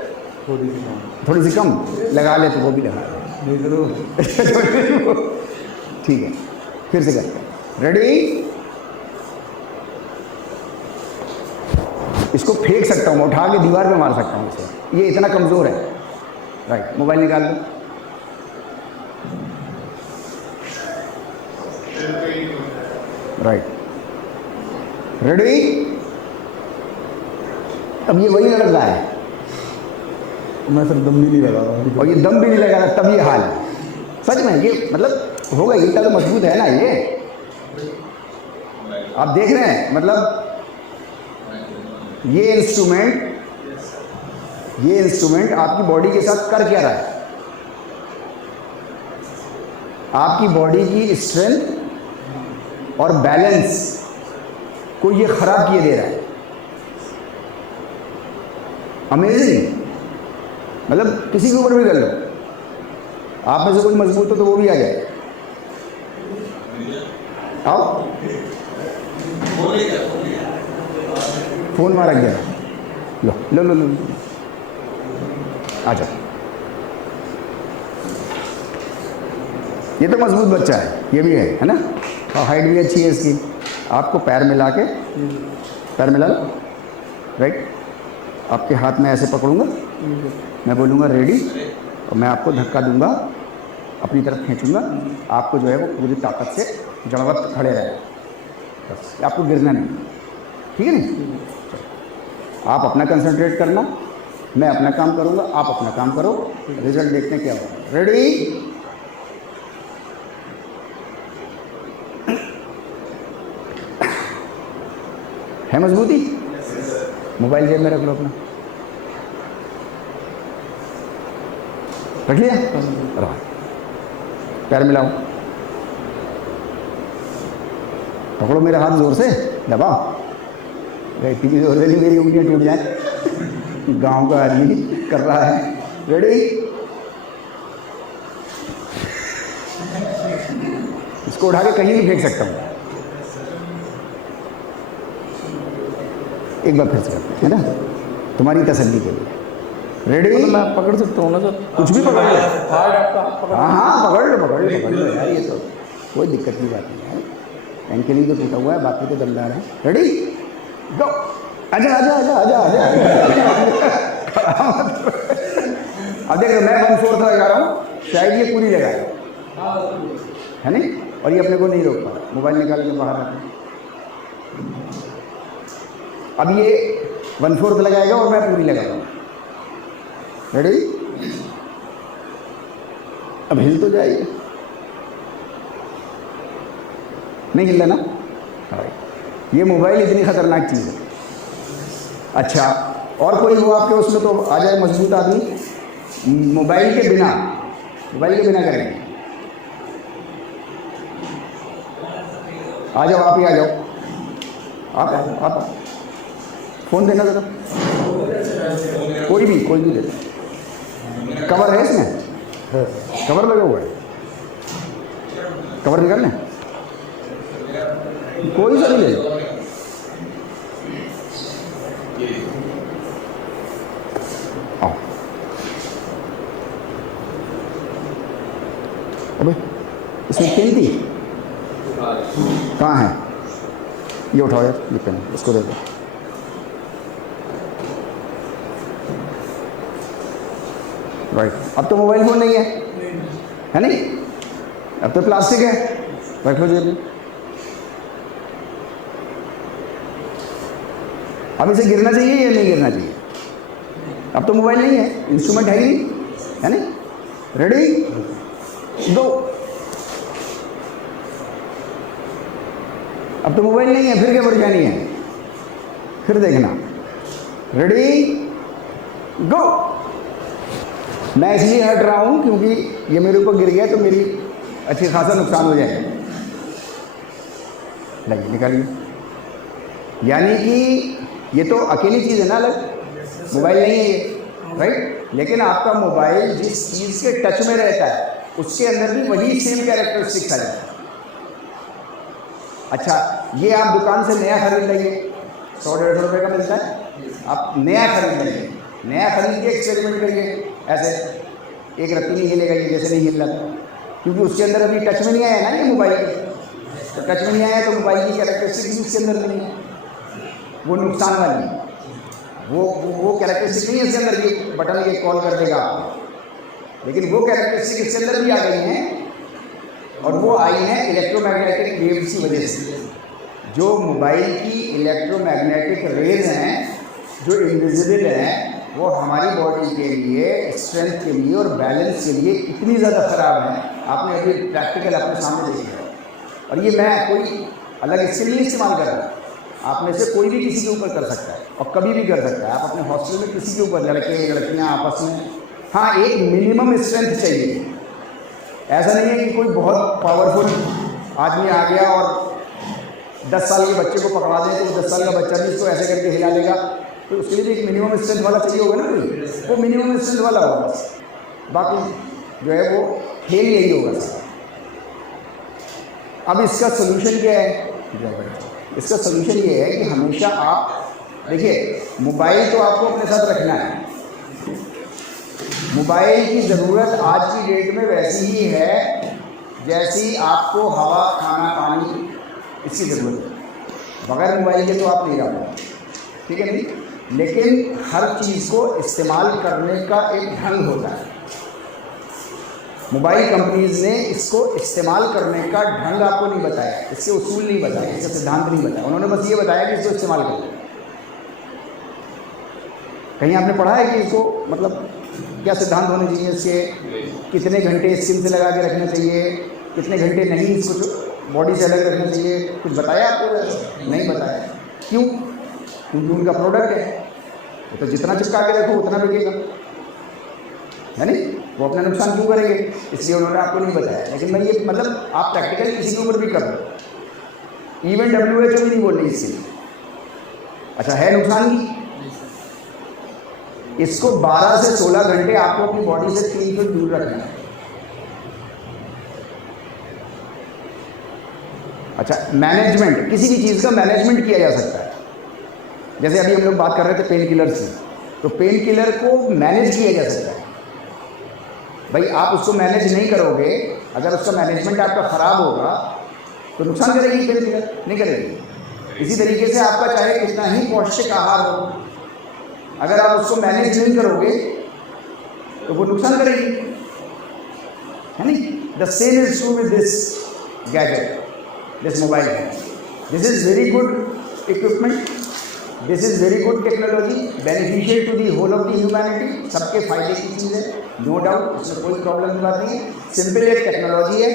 थोड़ी सी कम लगा ले तो वो भी लगा ठीक है, फिर से करते हैं। रेडी, इसको फेंक सकता हूँ, उठा के दीवार पे मार सकता हूँ इसे, ये इतना कमज़ोर है। राइट, मोबाइल निकाल दो, राइट, रेडी, अब ये वही लग रहा है, मैं सर दम भी नहीं लगा रहा, और ये दम भी नहीं लगा रहा, तब ये हाल है। सच में ये मतलब होगा, ईटा तो मजबूत है ना, ये आप देख रहे हैं, मतलब ये इंस्ट्रूमेंट आपकी बॉडी के साथ कर क्या रहा है, आपकी बॉडी की स्ट्रेंथ और बैलेंस को ये खराब किए दे रहा है। अमेजिंग, मतलब किसी के ऊपर भी कर लो, आप में से कोई मजबूत हो तो वो भी आ जाए, आओ, फोन मारा गया, लो लो लो लो, आ जाओ, ये तो मजबूत बच्चा है, ये भी है ना, और हाइट भी अच्छी है इसकी। आपको पैर मिला के, पैर मिला लो, राइट, आपके हाथ में ऐसे पकड़ूंगा, मैं बोलूँगा रेडी, और मैं आपको धक्का दूंगा, अपनी तरफ खींचूंगा, आपको जो है वो पूरी ताकत से जड़वत खड़े रहे, बस आपको गिरना नहीं, ठीक है नहीं। आप अपना कंसंट्रेट करना, मैं अपना काम करूंगा, आप अपना काम करो, रिजल्ट देखते हैं क्या होगा। रेडी, है मजबूती, मोबाइल जेब में रख लो अपना, रख लिया, रहा। पैर मिलाओ, पकड़ो मेरा हाथ जोर से, दबाओ। इतनी भी जोर से नहीं मेरी उंगलियां टूट जाए। गांव का आदमी कर रहा है। रेडी? इसको उठा के कहीं भी फेंक सकता हूँ। एक बार फिर से करते हैं, है ना, तुम्हारी तसल्ली के लिए। रेडी? मैं पकड़ सकता हूँ ना सर? कुछ भी पकड़ लो। हार्ड आपका हाँ पकड़ लो यार, ये तो कोई दिक्कत की बात नहीं है। एंकल ही तो टूटा हुआ है, बाकी तो दमदार है। रेडी? गो। आजा आजा आजा आजा आजा। अब देख लो, मैं 1/4 लगा रहा हूँ, शायद ये पूरी लगाए, है नहीं? और ये अपने को नहीं रोक पा रहा। मोबाइल निकाल के बाहर रखें। अब ये 1/4 लगाएगा और मैं पूरी लगाऊंगा। रेडी? अब हिल तो जाइए, नहीं हिल ना? ये मोबाइल इतनी खतरनाक चीज़ है। अच्छा, और कोई हो आपके उसमें तो आ जाए मजबूत आदमी। मोबाइल के बिना करेंगे। आ जाओ, आप ही आ जाओ, आप फ़ोन देना ज़रा, कोई भी दे दो। कवर है इसमें? कवर लगा हुआ है, कवर निकालना है, कोई सा भी ले लो। आओ, अबे इसमें पेन थी, कहाँ है? ये उठाओ यार, ये पेन, इसको दे दो। राइट, अब तो मोबाइल फ़ोन नहीं है नहीं? अब तो प्लास्टिक है। रख लो जेब में। अब इसे गिरना चाहिए या नहीं गिरना चाहिए? अब तो मोबाइल नहीं है, इंस्ट्रूमेंट है ही नहीं, है नहीं? रेडी? गो। अब तो मोबाइल नहीं है, फिर क्या परेशानी है? फिर देखना। रेडी? गो। मैं इसलिए हट रहा हूँ क्योंकि ये मेरे ऊपर गिर गया तो मेरी अच्छी खासा नुकसान हो जाएगा। लगे निकालिए। यानी कि ये तो अकेली चीज़ है ना, अलग मोबाइल नहीं है ये, राइट? लेकिन आपका मोबाइल जिस चीज़ के टच में रहता है उसके अंदर भी वही सेम कैरेक्टरिस्टिक्स आ जाता है। अच्छा, ये आप दुकान से नया खरीद लेंगे, 100-150 रुपये का मिलता है। आप नया खरीद लेंगे, नया खरीद के एक्सपेरिमेंट करिए। ऐसे एक रत्ती नहीं हिलेगा ये, जैसे नहीं हिल रहा, क्योंकि उसके अंदर अभी टच में नहीं आया ना ये मोबाइल के। तो टच में नहीं आया तो मोबाइल की कैरेक्टरिस्टिक भी उसके अंदर नहीं है, वो नुकसान वाली है। वो कैरेक्टरिस्टिक नहीं है इसके अंदर कि बटन ये कॉल कर देगा आपको, लेकिन वो कैरेक्टरिस्टिक इसके अंदर भी आ गई हैं, और वो आई है इलेक्ट्रोमैग्नेटिक वेव्स की वजह से। जो मोबाइल की इलेक्ट्रोमैग्नेटिक रेज हैं जो इनविजिबल हैं, वो हमारी बॉडी के लिए, स्ट्रेंथ के लिए और बैलेंस के लिए इतनी ज़्यादा ख़राब है। आपने अभी प्रैक्टिकल अपने सामने देखा है। और ये मैं कोई अलग इसके लिए इस्तेमाल कर रहा हूँ। आप में से कोई भी किसी के ऊपर कर सकता है और कभी भी कर सकता है। आप अपने हॉस्टल में किसी के ऊपर, लड़के लड़कियाँ आपस में, हाँ एक मिनिमम स्ट्रेंथ चाहिए। ऐसा नहीं है कि कोई बहुत पावरफुल आदमी आ गया और 10 साल के बच्चे को पकड़ा दें तो 10 साल का बच्चा भी इसको ऐसे करके हिला देगा। तो उसके लिए भी एक मिनिमम स्ट्रेंथ वाला चाहिए होगा ना कोई, वो मिनिमम स्ट्रेंथ वाला होगा बस। बाकी जो है वो खेल यही होगा। अब इसका सोल्यूशन क्या है? इसका सोल्यूशन ये है कि हमेशा आप देखिए, मोबाइल तो आपको अपने साथ रखना है। मोबाइल की ज़रूरत आज की डेट में वैसी ही है जैसी आपको हवा, खाना, पानी इसकी ज़रूरत है। बगैर मोबाइल के तो आप नहीं रह पाओगे, ठीक है नहीं? लेकिन हर चीज़ को इस्तेमाल करने का एक ढंग होता है। मोबाइल कंपनीज़ ने इसको इस्तेमाल करने का ढंग आपको नहीं बताया, इसके उसूल नहीं बताए, इसका सिद्धांत नहीं बताया। उन्होंने बस ये बताया कि इसको इस्तेमाल करें। कहीं आपने पढ़ा है कि इसको मतलब क्या सिद्धांत होने चाहिए, इसके कितने घंटे स्किन से लगा के रखना चाहिए, कितने घंटे नहीं इसको बॉडी से अलग रखना चाहिए? कुछ बताया आपको? नहीं बताया। क्यों? क्योंकि उनका प्रोडक्ट है, तो जितना चिपका के रखो उतना बिकेगा, है नहीं? वो अपना नुकसान क्यों करेंगे, इसलिए उन्होंने आपको नहीं बताया। लेकिन मैं ये मतलब आप प्रैक्टिकल किसी के ऊपर भी कर दो, इवन WHO भी नहीं बोल रही इससे। अच्छा है नुकसान की, इसको 12 से 16 घंटे आपको अपनी बॉडी से 3 फीट दूर रखना है। अच्छा मैनेजमेंट, किसी भी चीज़ का मैनेजमेंट किया जा सकता है। जैसे अभी हम लोग बात कर रहे थे पेन किलर की, तो पेन किलर को मैनेज किया जा सकता है। भाई आप उसको मैनेज नहीं करोगे, अगर उसका मैनेजमेंट आपका ख़राब होगा तो नुकसान करेगी पेन किलर, नहीं करेगी। इसी तरीके से आपका चाहे कितना ही पौष्टिक आहार हो, अगर आप उसको मैनेज नहीं करोगे तो वो नुकसान करेगी, है नहीं। The same is true with this gadget, this mobile phone. This is very good equipment, this is very good technology, beneficial to the whole of the humanity. सबके फायदे की चीज़ है, नो डाउट, इसमें कोई प्रॉब्लम की बात नहीं है। सिंपल एक टेक्नोलॉजी है।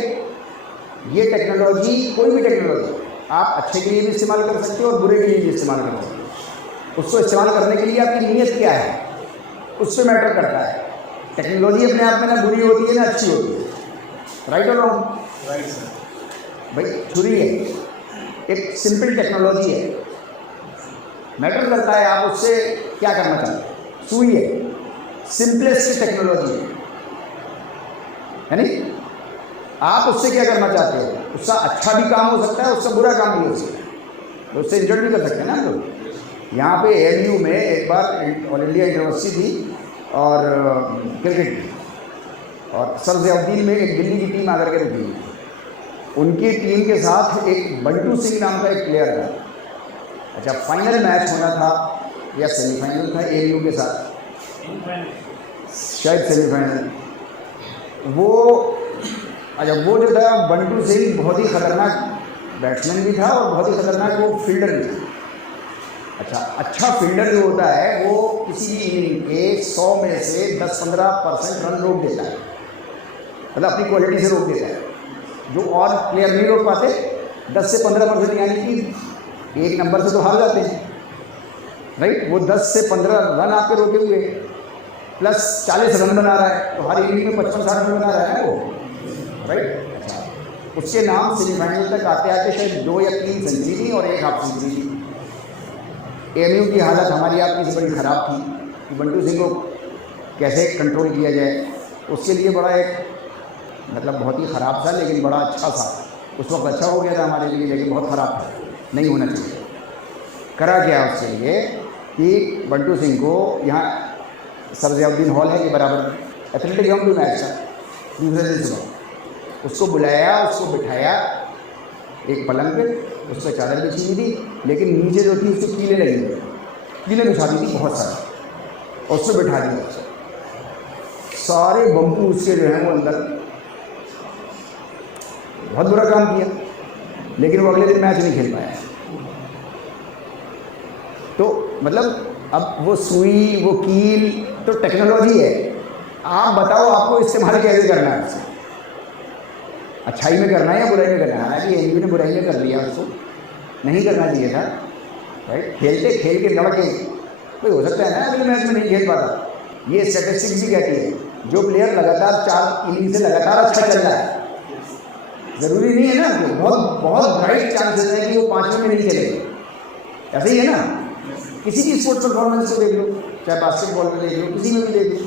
ये टेक्नोलॉजी, कोई भी टेक्नोलॉजी आप अच्छे के लिए भी इस्तेमाल कर सकते हो और बुरे के लिए भी इस्तेमाल कर सकते हो। उसको इस्तेमाल करने के लिए आपकी नीयत क्या है, उस पर मैटर करता है। टेक्नोलॉजी अपने आप में ना बुरी होती है ना अच्छी होती है, राइट और रॉन्ग? Right sir. भाई छुरी है, एक सिंपल टेक्नोलॉजी है, मैटर करता है आप उससे क्या करना चाहते हो। सुई है, सिंपलेस्ट टेक्नोलॉजी है नहीं, आप उससे क्या करना चाहते हो, उसका अच्छा भी काम हो सकता है, उसका बुरा काम भी हो सकता है, तो उससे इंजर्ड भी कर सकते हैं ना हम लोग। यहाँ पे ANU में एक बार ऑल इंडिया यूनिवर्सिटी थी और क्रिकेट की, और सर ज़ियाउद्दीन में एक दिल्ली की टीम आकर के रुकी हुई। उनकी टीम के साथ एक बंटू सिंह नाम का एक प्लेयर था। अच्छा फाइनल मैच होना था या सेमीफाइनल था ANU के साथ, शायद सेमीफाइनल। वो अच्छा वो जो था बंटू सिंह बहुत ही खतरनाक बैट्समैन भी था और बहुत ही खतरनाक वो फील्डर भी था। अच्छा फील्डर जो होता है वो किसी भी इनिंग के 100 में से 10-15% रन रोक देता है, मतलब अपनी क्वालिटी से रोक देता है, जो और प्लेयर नहीं रोक पाते। 10 से 15%, यानी कि एक नंबर से तो हार जाते हैं, राइट। वो 10 से 15 रन आपके रोके हुए प्लस 40 रन बना रहा है, तो हर इनिंग में 55-60 रन बना रहा है ना वो, राइट। अच्छा उसके नाम सेमीफाइनल तक आते आते शायद 2 या 3 सेंचुरी थी और 1 हाफ सेंचुरी थी। ANU की हालत हमारी आपकी से बड़ी ख़राब थी कि बंटू सिंह को कैसे कंट्रोल किया जाए। उसके लिए बड़ा एक मतलब बहुत ही ख़राब था, लेकिन बड़ा अच्छा था उस वक्त। अच्छा हो गया था हमारे लिए, लेकिन बहुत ख़राब था, नहीं होना चाहिए। करा गया उसके लिए कि बंटू सिंह को यहाँ सर ज़ियाउद्दीन हॉल है के बराबर एथलेटिक ग्राउंड भी मैच था, दूसरे दिन सुबह उसको बुलाया, उसको बिठाया एक पलंग पे, उस पर चादर बिछी हुई थी, लेकिन नीचे जो थी उसको कीलें लगी हुई, कीलें बिछा दी थी बहुत सारी, और उसको बिठा दिया। सारे बम्बू उसके जो हैं वो अंदर, बहुत बुरा काम किया, लेकिन वो अगले दिन मैच नहीं खेल पाया। तो मतलब अब वो सुई, वो कील तो टेक्नोलॉजी है, आप बताओ आपको इस्तेमाल कैसे करना है उसे, अच्छाई में करना है या बुराई में करना है। हालांकि ANU ने बुराई में कर लिया, उसको नहीं करना चाहिए था, राइट। खेलते खेल के लड़के कोई हो सकता है ना अगले मैच में नहीं खेल पाता। ये स्टैटिस्टिक्स भी कहती है जो प्लेयर लगातार 4 इनिंग से लगातार अच्छा चल रहा है, ज़रूरी नहीं है ना, बहुत बहुत ब्राइट चांसेस है कि वो 5वें में नहीं खेलेगा। ऐसे ही है ना, किसी भी स्पोर्ट्स परफॉर्मेंस को देख लो, चाहे बास्केटबॉल में देख लो, किसी में भी देख लो,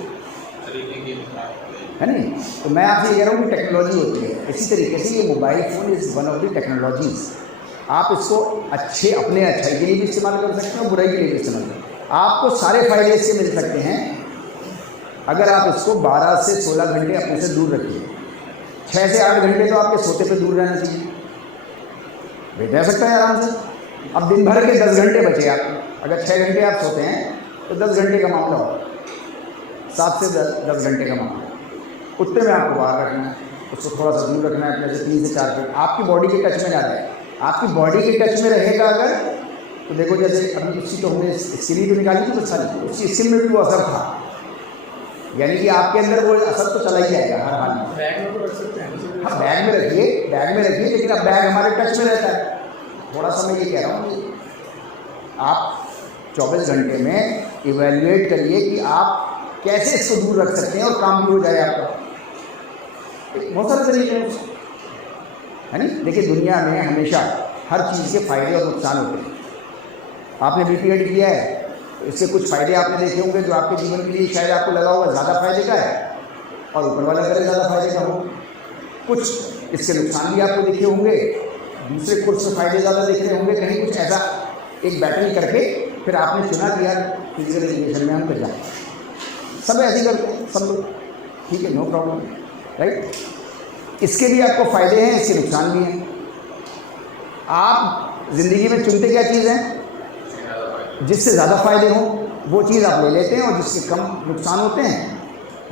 है नहीं। तो मैं आपसे ये कह रहा हूँ कि टेक्नोलॉजी होती है, इसी तरीके से ये mobile phone is one of the technologies. आप इसको अच्छे अपने अच्छाई के लिए भी इस्तेमाल कर सकते हैं और बुराई के लिए भी इस्तेमाल कर सकते हैं। आपको सारे फायदे इससे मिल सकते हैं अगर आप इसको 12 से 16 घंटे अपने से दूर रखिए। 6 से 8 घंटे तो आपके सोते पे दूर रहना चाहिए, भेज सकता है आराम से। अब दिन भर के 10 घंटे बचे आप, अगर 6 घंटे आप सोते हैं तो 10 घंटे का मामला हो, 7 से 10 घंटे का मामला, उतने में आपको बाहर रखना है, उसको थोड़ा सा दूर रखना है अपने से 3 से 4 फीट, आपकी बॉडी के टच में ना जाए। आपकी बॉडी के टच में रहेगा अगर, तो देखो जैसे अभी उसकी तो हमने स्किन तो निकाली थी कुछ सारी, उसकी स्किन में भी वो असर था, यानी कि आपके अंदर वो असर तो चला ही जाएगा हर हाल में। बैग में तो रख सकते हैं। हाँ बैग में रखिए, लेकिन अब बैग हमारे टच में रहता है। थोड़ा सा मैं ये कह रहा हूँ कि आप 24 घंटे में इवेल्युएट करिए कि आप कैसे इसको दूर रख सकते हैं और काम भी हो जाए आपका। बहुत सारे तरीके हैं उसके, है नहीं। देखिए दुनिया में हमेशा हर चीज़ के फ़ायदे और नुकसान होते हैं। आपने बीपीएड किया है तो इससे कुछ फ़ायदे आपने देखे होंगे जो आपके जीवन के लिए शायद आपको लगा होगा ज़्यादा फायदे का है, और ऊपर वाला करे ज़्यादा फायदे का हो। कुछ इसके नुकसान भी आपको दिखे होंगे, दूसरे कुछ से फ़ायदे ज़्यादा दिख रहे होंगे। कहीं कुछ ऐसा एक बैटल करके फिर आपने चुना कि यार फिजिकल एजुकेशन में हम कर जाएँ। सब ऐसे करते हैं सब लोग, ठीक है, नो प्रॉब्लम, राइट। इसके भी आपको फ़ायदे हैं, इसके नुकसान भी हैं। आप ज़िंदगी में चुनते क्या चीज़ है? जिससे ज़्यादा फ़ायदे हों वो चीज़ आप ले लेते हैं, और जिसके कम नुकसान होते हैं,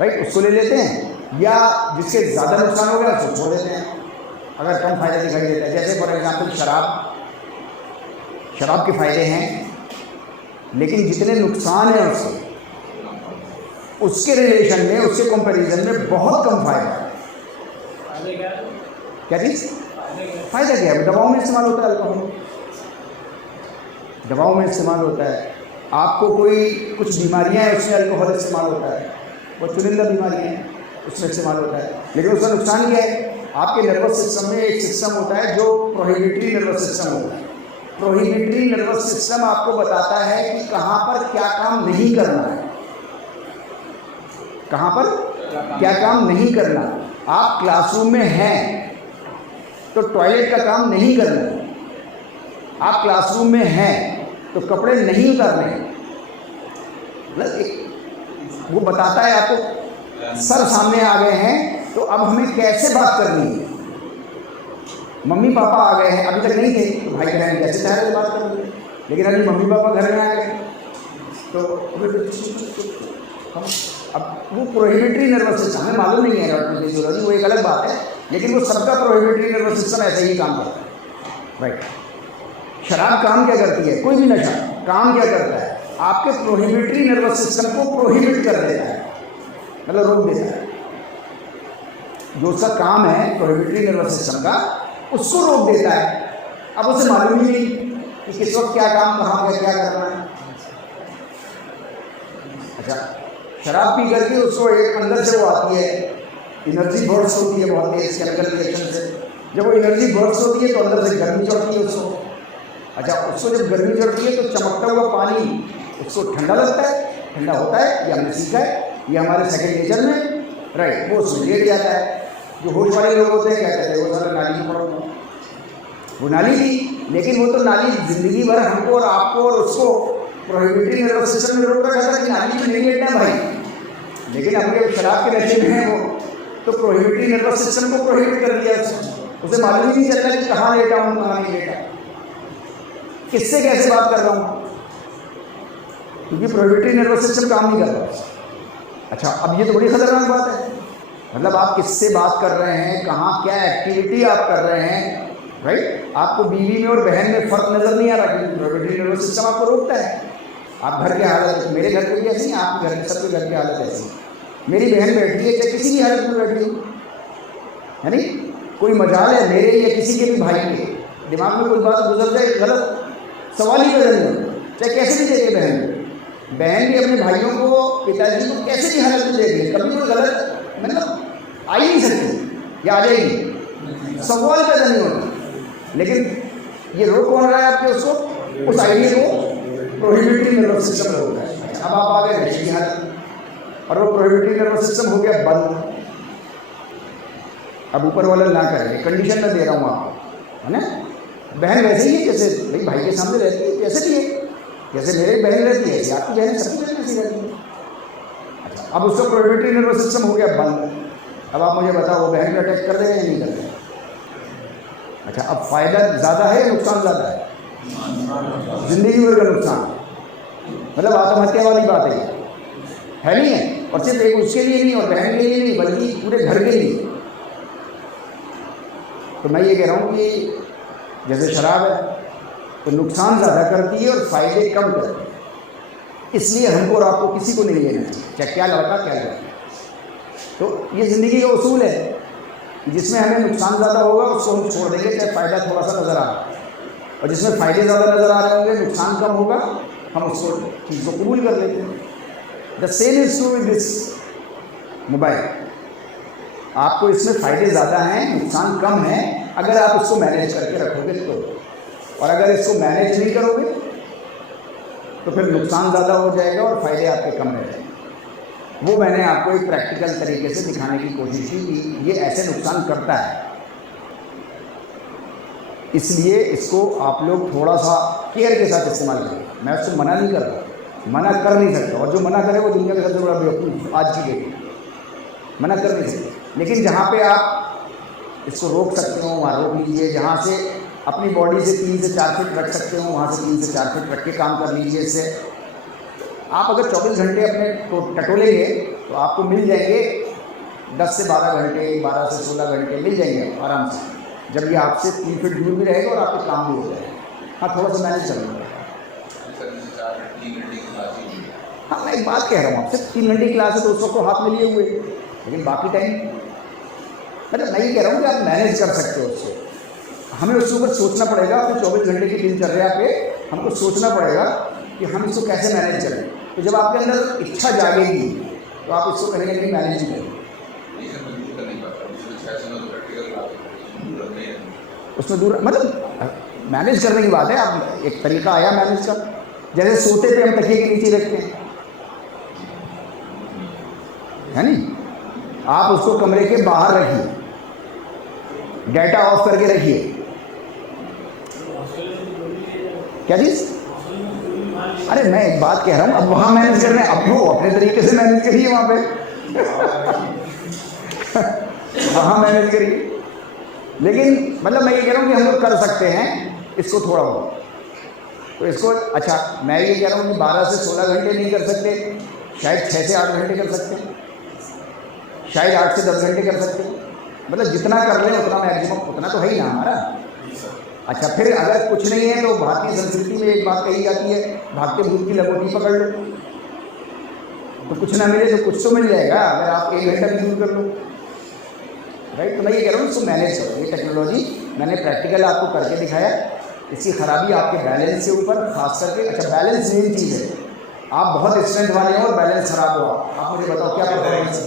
राइट, उसको ले लेते हैं, या जिसके ज़्यादा नुकसान हो गया उसको छोड़ देते हैं अगर कम फ़ायदा दिखाई देता है। जैसे फॉर एग्जांपल शराब के फ़ायदे हैं, लेकिन जितने नुकसान हैं उसके रिलेशन में, उसके कंपैरिजन में बहुत कम फ़ायदा है। क्या चीज़ फ़ायदा क्या है? दवाओं में इस्तेमाल होता है, अल्कोहल दवाओं में इस्तेमाल होता है। आपको कोई कुछ बीमारियां हैं उसमें अल्कोहल इस्तेमाल होता है, वो चुनिंदा बीमारियां हैं उसमें इस्तेमाल होता है। लेकिन उसका नुकसान क्या है? आपके नर्वस सिस्टम में एक सिस्टम होता है जो प्रोहिबिटरी नर्वस सिस्टम होता है। प्रोहिबिटरी नर्वस सिस्टम आपको बताता है कि कहाँ पर क्या काम नहीं करना है, कहाँ पर क्या काम नहीं करना। आप क्लासरूम में हैं तो टॉयलेट का काम नहीं करना, आप क्लासरूम में हैं तो कपड़े नहीं उतारने। मतलब वो बताता है आपको, सर सामने आ गए हैं तो अब हमें कैसे बात करनी है। मम्मी पापा आ गए हैं, अभी तक नहीं थे तो भाई बहन कैसे चाहे से बात करेंगे, लेकिन अभी मम्मी पापा घर में आ गए तो हम अब वो प्रोहिबिटरी नर्वस सिस्टम हमें मालूम नहीं है फिजियोलॉजी, वो एक अलग बात है, लेकिन वो सबका प्रोहिबिटरी नर्वस सिस्टम ऐसे ही काम करता है, राइट। शराब काम क्या करती है? कोई भी नशा काम क्या करता है? आपके प्रोहिबिटरी नर्वस सिस्टम को प्रोहिबिट कर देता है, मतलब रोक देता है। जो उसका काम है प्रोहिबिटरी नर्वस सिस्टम का, उसको रोक देता है। अब उसे मालूम ही नहीं कि किस वक्त क्या काम कहाँ क्या करना है। अच्छा, शराब पी करके उसको एक अंदर से वो आती है, एनर्जी बर्स्ट होती है बहुत तेज केमिकल रिएक्शन से। जब वो एनर्जी बर्स्ट होती है तो अंदर से गर्मी चढ़ती है उसको। अच्छा, उसको जब गर्मी चढ़ती है तो चमकता हुआ पानी उसको ठंडा लगता है, ठंडा होता है, ये हमने सीखा है, ये हमारे सेकेंड नेचर में, राइट। वो उसमें लेट जाता है। जो होश वाले लोग होते हैं क्या कहते हैं, वो सारा नाली में पड़ा हुआ, वो नाली थी, लेकिन वो तो नाली जिंदगी भर हमको और आपको और उसको प्रोहिबिटरी नर्वस सिस्टम में रोक रखा था कि नाली में नहीं लेटना भाई। लेकिन अब जब शराब के नशे में है वो, तो प्रोहिबिटरी नर्वस सिस्टम को प्रोहिबिट कर दिया उसे मालूम ही नहीं चलता कि कहाँ लेटा हूँ कहाँ नहीं लेटा, किससे कैसे बात कर रहा हूँ, क्योंकि प्रोहिबिटरी नर्वस सिस्टम काम नहीं कर रहा। अच्छा, अब ये तो बड़ी खतरनाक बात है। मतलब आप किससे बात कर रहे हैं, कहाँ क्या एक्टिविटी आप कर रहे हैं, राइट। आपको बीवी में और बहन में फ़र्क नज़र नहीं आ रहा, क्योंकि प्रोहिबिटरी नर्वस सिस्टम आपको रोकता है। आप घर की हालत, मेरे घर पे भी ऐसी, आपके घर सबके घर की हालत ऐसी। मेरी बहन बैठी है चाहे किसी भी हालत में बैठी हो, है नहीं, कोई मजाल है मेरे या किसी के भी भाई के दिमाग में कोई बात गुजर जाए, गलत सवाल ही पैदा नहीं होता, चाहे कैसे भी देखे बहन भी अपने भाइयों को, पिताजी को कैसे भी हालत में देख ले, कभी कोई गलत मतलब आ ही नहीं सकती या आ जाएगी, सवाल पैदा नहीं होता। लेकिन ये रोक कौन रहा है आपके उसको, उस आइडिया को प्रोहिबिटरी नर्वस सिस्टम रोक रहा है। अब आप आ गए नशे की हालत, और वो प्रोहिबिटरी नर्वस सिस्टम हो गया बंद। अब ऊपर वाला ना करें, कंडीशन में दे रहा हूँ आपको, है ना। बहन वैसे ही है जैसे भाई भाई के सामने रहती है, जैसे भी है, जैसे मेरी बहन रहती है, आपकी बहन सबकी बहन ऐसी रहती है। अच्छा, अब उसका प्रोहिबिटरी नर्वस सिस्टम हो गया बंद। अब आप मुझे बताओ वो बहन को अटैक कर देगा या नहीं कर देगा? अच्छा, अब फ़ायदा ज़्यादा है या नुकसान ज़्यादा है? जिंदगी भर का नुकसान, मतलब आत्महत्या वाली बात है नहीं है। और सिर्फ एक उसके लिए नहीं और बहन के लिए नहीं, बल्कि पूरे घर के लिए। तो मैं ये कह रहा हूँ कि जैसे शराब है तो नुकसान ज़्यादा करती है और फ़ायदे कम करती है, इसलिए हमको और आपको किसी को नहीं लेना चाहिए, चाहे क्या लड़का क्या लड़का। तो ये ज़िंदगी का उसूल है, जिसमें हमें नुकसान ज़्यादा होगा उसको हम छोड़ देंगे, चाहे फ़ायदा थोड़ा सा नज़र आ रहा है, और जिसमें फ़ायदे ज़्यादा नज़र आ रहे होंगे, नुकसान कम होगा, हम उसको चीज़ को कबूल कर लेते हैं। The same is true with this mobile. आपको इसमें फ़ायदे ज़्यादा हैं, नुकसान कम है अगर आप इसको मैनेज करके रखोगे तो। और अगर इसको मैनेज नहीं करोगे तो फिर नुकसान ज़्यादा हो जाएगा और फ़ायदे आपके कम रह जाएंगे। वो मैंने आपको एक प्रैक्टिकल तरीके से दिखाने की कोशिश की कि ये ऐसे नुकसान करता है। इसलिए इसको आप लोग थोड़ा सा केयर के साथ इस्तेमाल करें। मैं उसको मना नहीं कर रहा, मना कर नहीं सकता, और जो मना करे वो दुनिया का सबसे बड़ा बेवकूफ़ आज की डेट में, मना कर नहीं सकते। लेकिन जहाँ पे आप इसको रोक सकते हो वहाँ रोक लीजिए। जहाँ से अपनी बॉडी से 3 से 4 फीट रख सकते हो वहाँ से 3 से 4 फीट रख के काम कर लीजिए। इससे आप अगर 24 घंटे अपने टटोलेंगे तो आपको मिल जाएंगे 10 से 12 घंटे, 12 से 16 घंटे मिल जाएंगे आराम से, जब ये आपसे 3 फीट दूर भी रहेगा और आपके काम भी हो जाएगा। हाँ, थोड़ा सा मैनेज करना पड़ेगा। हाँ, मैं एक बात कह रहा हूँ आपसे, 3 घंटे की क्लास है तो उस वक्त तो हाथ में लिए हुए, लेकिन बाकी टाइम मतलब मैं ये कह रहा हूँ कि आप मैनेज कर सकते हो उसको। हमें उसके ऊपर सोचना पड़ेगा। अपने 24 घंटे की दिनचर्या पे हमको सोचना पड़ेगा कि हम इसको कैसे मैनेज करें। तो जब आपके अंदर इच्छा जागेगी तो आप इसको कहीं ना कहीं मैनेज करेंगे। उसमें दूर मतलब मैनेज करने की बात है। आप एक तरीका आया मैनेज का, जैसे सोते पे हम तकिए के नीचे रखते हैं, है नहीं? आप उसको कमरे के बाहर रखिए, डाटा ऑफ करके रखिए। क्या चीज़? अरे मैं एक बात कह रहा हूँ, अब वहाँ मैनेज करना है, अब वो अपने तरीके से मैनेज करिए वहाँ पे वहाँ मैनेज करिए। लेकिन मतलब मैं ये कह रहा हूँ कि हम लोग कर सकते हैं इसको थोड़ा बहुत। तो इसको अच्छा, मैं ये कह रहा हूँ कि 12 से 16 घंटे नहीं कर सकते, शायद 6 से 8 घंटे कर सकते हैं, शायद 8 से 10 घंटे कर सकते हैं। मतलब जितना कर लें उतना मैक्सिमम, उतना तो है ही ना हमारा। अच्छा, फिर अगर कुछ नहीं है तो भारतीय संस्कृति में एक बात कही जाती है, भागते भूत की लंगोटी पकड़ लो। तो कुछ ना मिले तो कुछ तो मिल जाएगा अगर आप 1 घंटा भी दूर कर लो, राइट? तो मैं ये कह रहा हूँ इसको मैनेज करो। ये टेक्नोलॉजी मैंने प्रैक्टिकल आपको करके दिखाया। इसकी खराबी आपके बैलेंस के ऊपर खास करके। अच्छा, बैलेंस मेन चीज़ है। आप बहुत स्ट्रेंथ वाले हो और बैलेंस खराब हो, आप मुझे बताओ क्या परफॉर्मेंस है?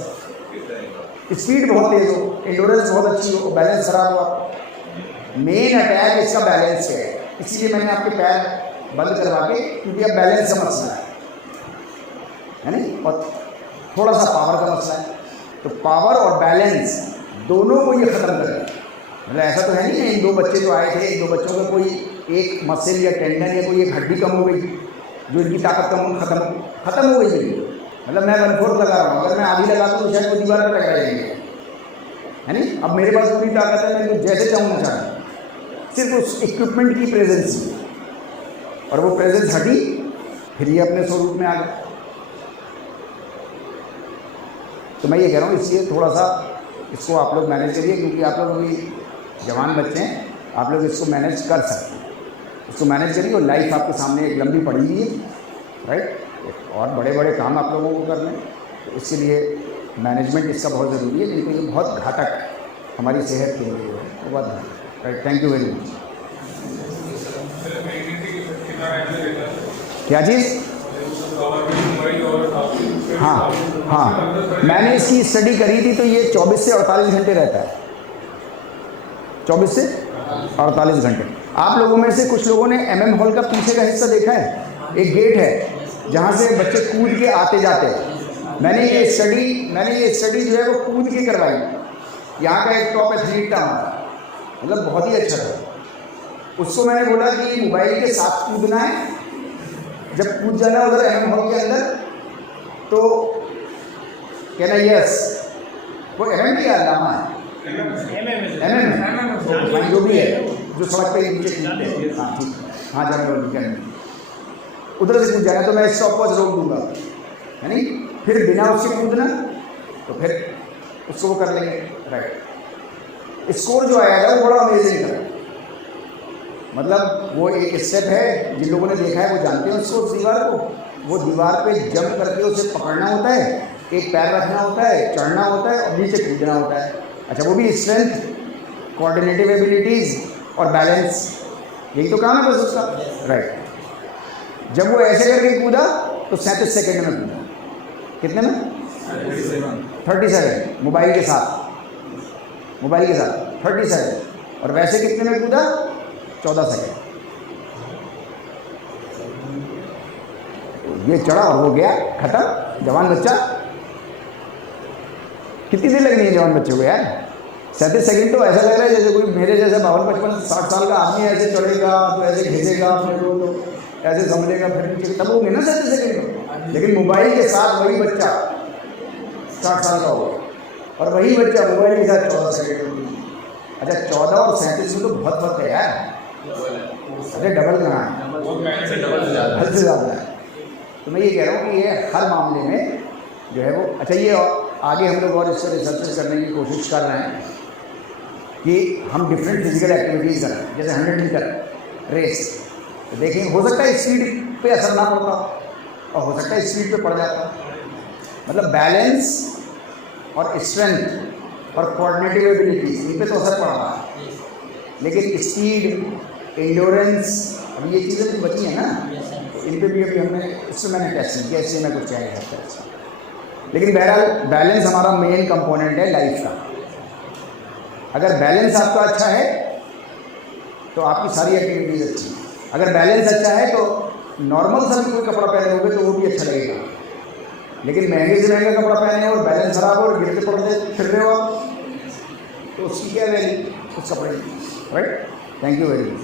स्पीड बहुत तेज हो, एंडोरेंस बहुत अच्छी हो, बैलेंस खराब हुआ। मेन अटैक इसका बैलेंस है। इसीलिए मैंने आपके पैर बंद करवा के, क्योंकि अब बैलेंस का मसला है नहीं, और थोड़ा सा पावर का मसला है। तो पावर और बैलेंस दोनों को ये ख़त्म करेगा। मतलब ऐसा तो है नहीं इन 2 बच्चे जो आए थे, इन 2 बच्चों का कोई एक मसल या टेंडन या कोई एक हड्डी कम हो गई, जो इनकी ताकत कम खत्म हो गई। मतलब मैं 1/4 लगा रहा हूँ, अगर मैं आधी लगाता हूँ तो शायद वो दीवार पर टकरा जाएंगे, है नहीं? अब मेरे पास पूरी ताकत है, मैं जैसे चाहूँ ना चाहूँ, सिर्फ उस इक्विपमेंट की प्रेजेंस में, और वो प्रेजेंस हटी, फिर ये अपने स्वरूप में आ गया। तो मैं ये कह रहा हूँ इसलिए थोड़ा सा इसको आप लोग मैनेज करिए, क्योंकि आप लोग अभी जवान बच्चे हैं, आप लोग इसको मैनेज कर सकते हैं। इसको मैनेज करिए, और लाइफ आपके सामने एक लंबी पड़ी हुई है, राइट? और बड़े बड़े काम आप लोगों को करने, तो इसके लिए मैनेजमेंट इसका बहुत ज़रूरी है। क्योंकि ये बहुत घातक हमारी सेहत के लिए है, तो बहुत घातक, right? Thank you very much. क्या चीज़? हाँ हाँ, मैंने इसकी स्टडी करी थी, तो ये 24 से 48 घंटे रहता है। 24 से 48 घंटे। आप लोगों में से कुछ लोगों ने MM हॉल का पीछे का हिस्सा देखा है? एक गेट है जहाँ से बच्चे कूद के आते जाते हैं। मैंने ये स्टडी जो है वो कूद के करवाई। यहाँ का एक टॉप एथलीट था हमारा, मतलब बहुत ही अच्छा था। उसको मैंने बोला कि मोबाइल के साथ कूदना है, जब कूद जाना उधर MM हॉल के अंदर, तो कहना यस। वो MM की अलामा है, MM जो भी है, जो सड़क पे नीचे कूदते हैं। हाँ ठीक, हाँ जाने वाली क्या उधर से कूद जाएगा तो मैं स्टॉप वॉच रोक दूंगा, है नहीं? फिर बिना उसके कूदना, तो फिर उसको वो कर लेंगे, राइट? स्कोर जो आएगा वो बड़ा अमेजिंग है। मतलब वो एक स्टेप है, जिन लोगों ने देखा है वो जानते हैं उसको, दीवार को, वो दीवार पे जंप करके उसे पकड़ना होता है, एक पैर रखना होता है, चढ़ना होता है और नीचे कूदना होता है। अच्छा, वो भी स्ट्रेंथ, कोऑर्डिनेटिव एबिलिटीज़ और बैलेंस, यही तो काम है बस उसका, राइट? जब वो ऐसे करके कूदा तो 37 सेकंड में कूदा, कितने में? 37 मोबाइल के साथ 37 और वैसे कितने में कूदा? 14 सेकंड। ये चढ़ा और हो गया खत्म। जवान बच्चा कितनी देर लगनी है जवान बच्चे को यार? 37 सेकंड तो ऐसा लग रहा है जैसे कोई मेरे जैसा 52-55-60 साल का आदमी ऐसे चढ़ेगा तो ऐसे खींचेगा अपने को तो ऐसे समझेगा फिर पीछे तब होंगे ना 37 सेकंड। लेकिन मोबाइल के साथ वही बच्चा 60 साल का होगा और वही बच्चा मोबाइल के साथ 14 सेकंड। अच्छा 14 और 37 में तो बहुत फर्क है यार। अरे डबल कहाँ है? हद से ज़्यादा है। तो मैं ये कह रहा हूँ कि ये हर मामले में जो है वो अच्छा ये आगे हम लोग और इस पर रिसर्च करने की कोशिश कर रहे हैं कि हम डिफरेंट फिजिकल एक्टिविटीज़ करें, जैसे 100 मीटर रेस। तो देखें हो सकता है स्पीड पे असर ना पड़ता और हो सकता है स्पीड पे पड़ जाता। मतलब बैलेंस और स्ट्रेंथ और कोऑर्डिनेटिव एबिलिटी इन पे तो असर पड़ रहा है, लेकिन स्पीड एंड्योरेंस अभी ये चीज़ें तो बची हैं ना, इन पे भी अभी हमने इससे मैंने टेस्ट किया, इससे मैं कुछ कह नहीं सकता। लेकिन बहरहाल बैलेंस हमारा मेन कंपोनेंट है लाइफ का। अगर बैलेंस आपका अच्छा है तो आपकी सारी एक्टिविटीज़ अच्छी हैं। अगर बैलेंस अच्छा है तो नॉर्मल सा भी कोई कपड़ा पहने होगे तो वो भी अच्छा लगेगा। लेकिन महंगे से महंगा कपड़ा पहने और बैलेंस खराब हो और गिरते पड़ते फिर रहे हो आप, तो उसकी क्या वैल्यू उस कपड़े की, right? Thank you very much.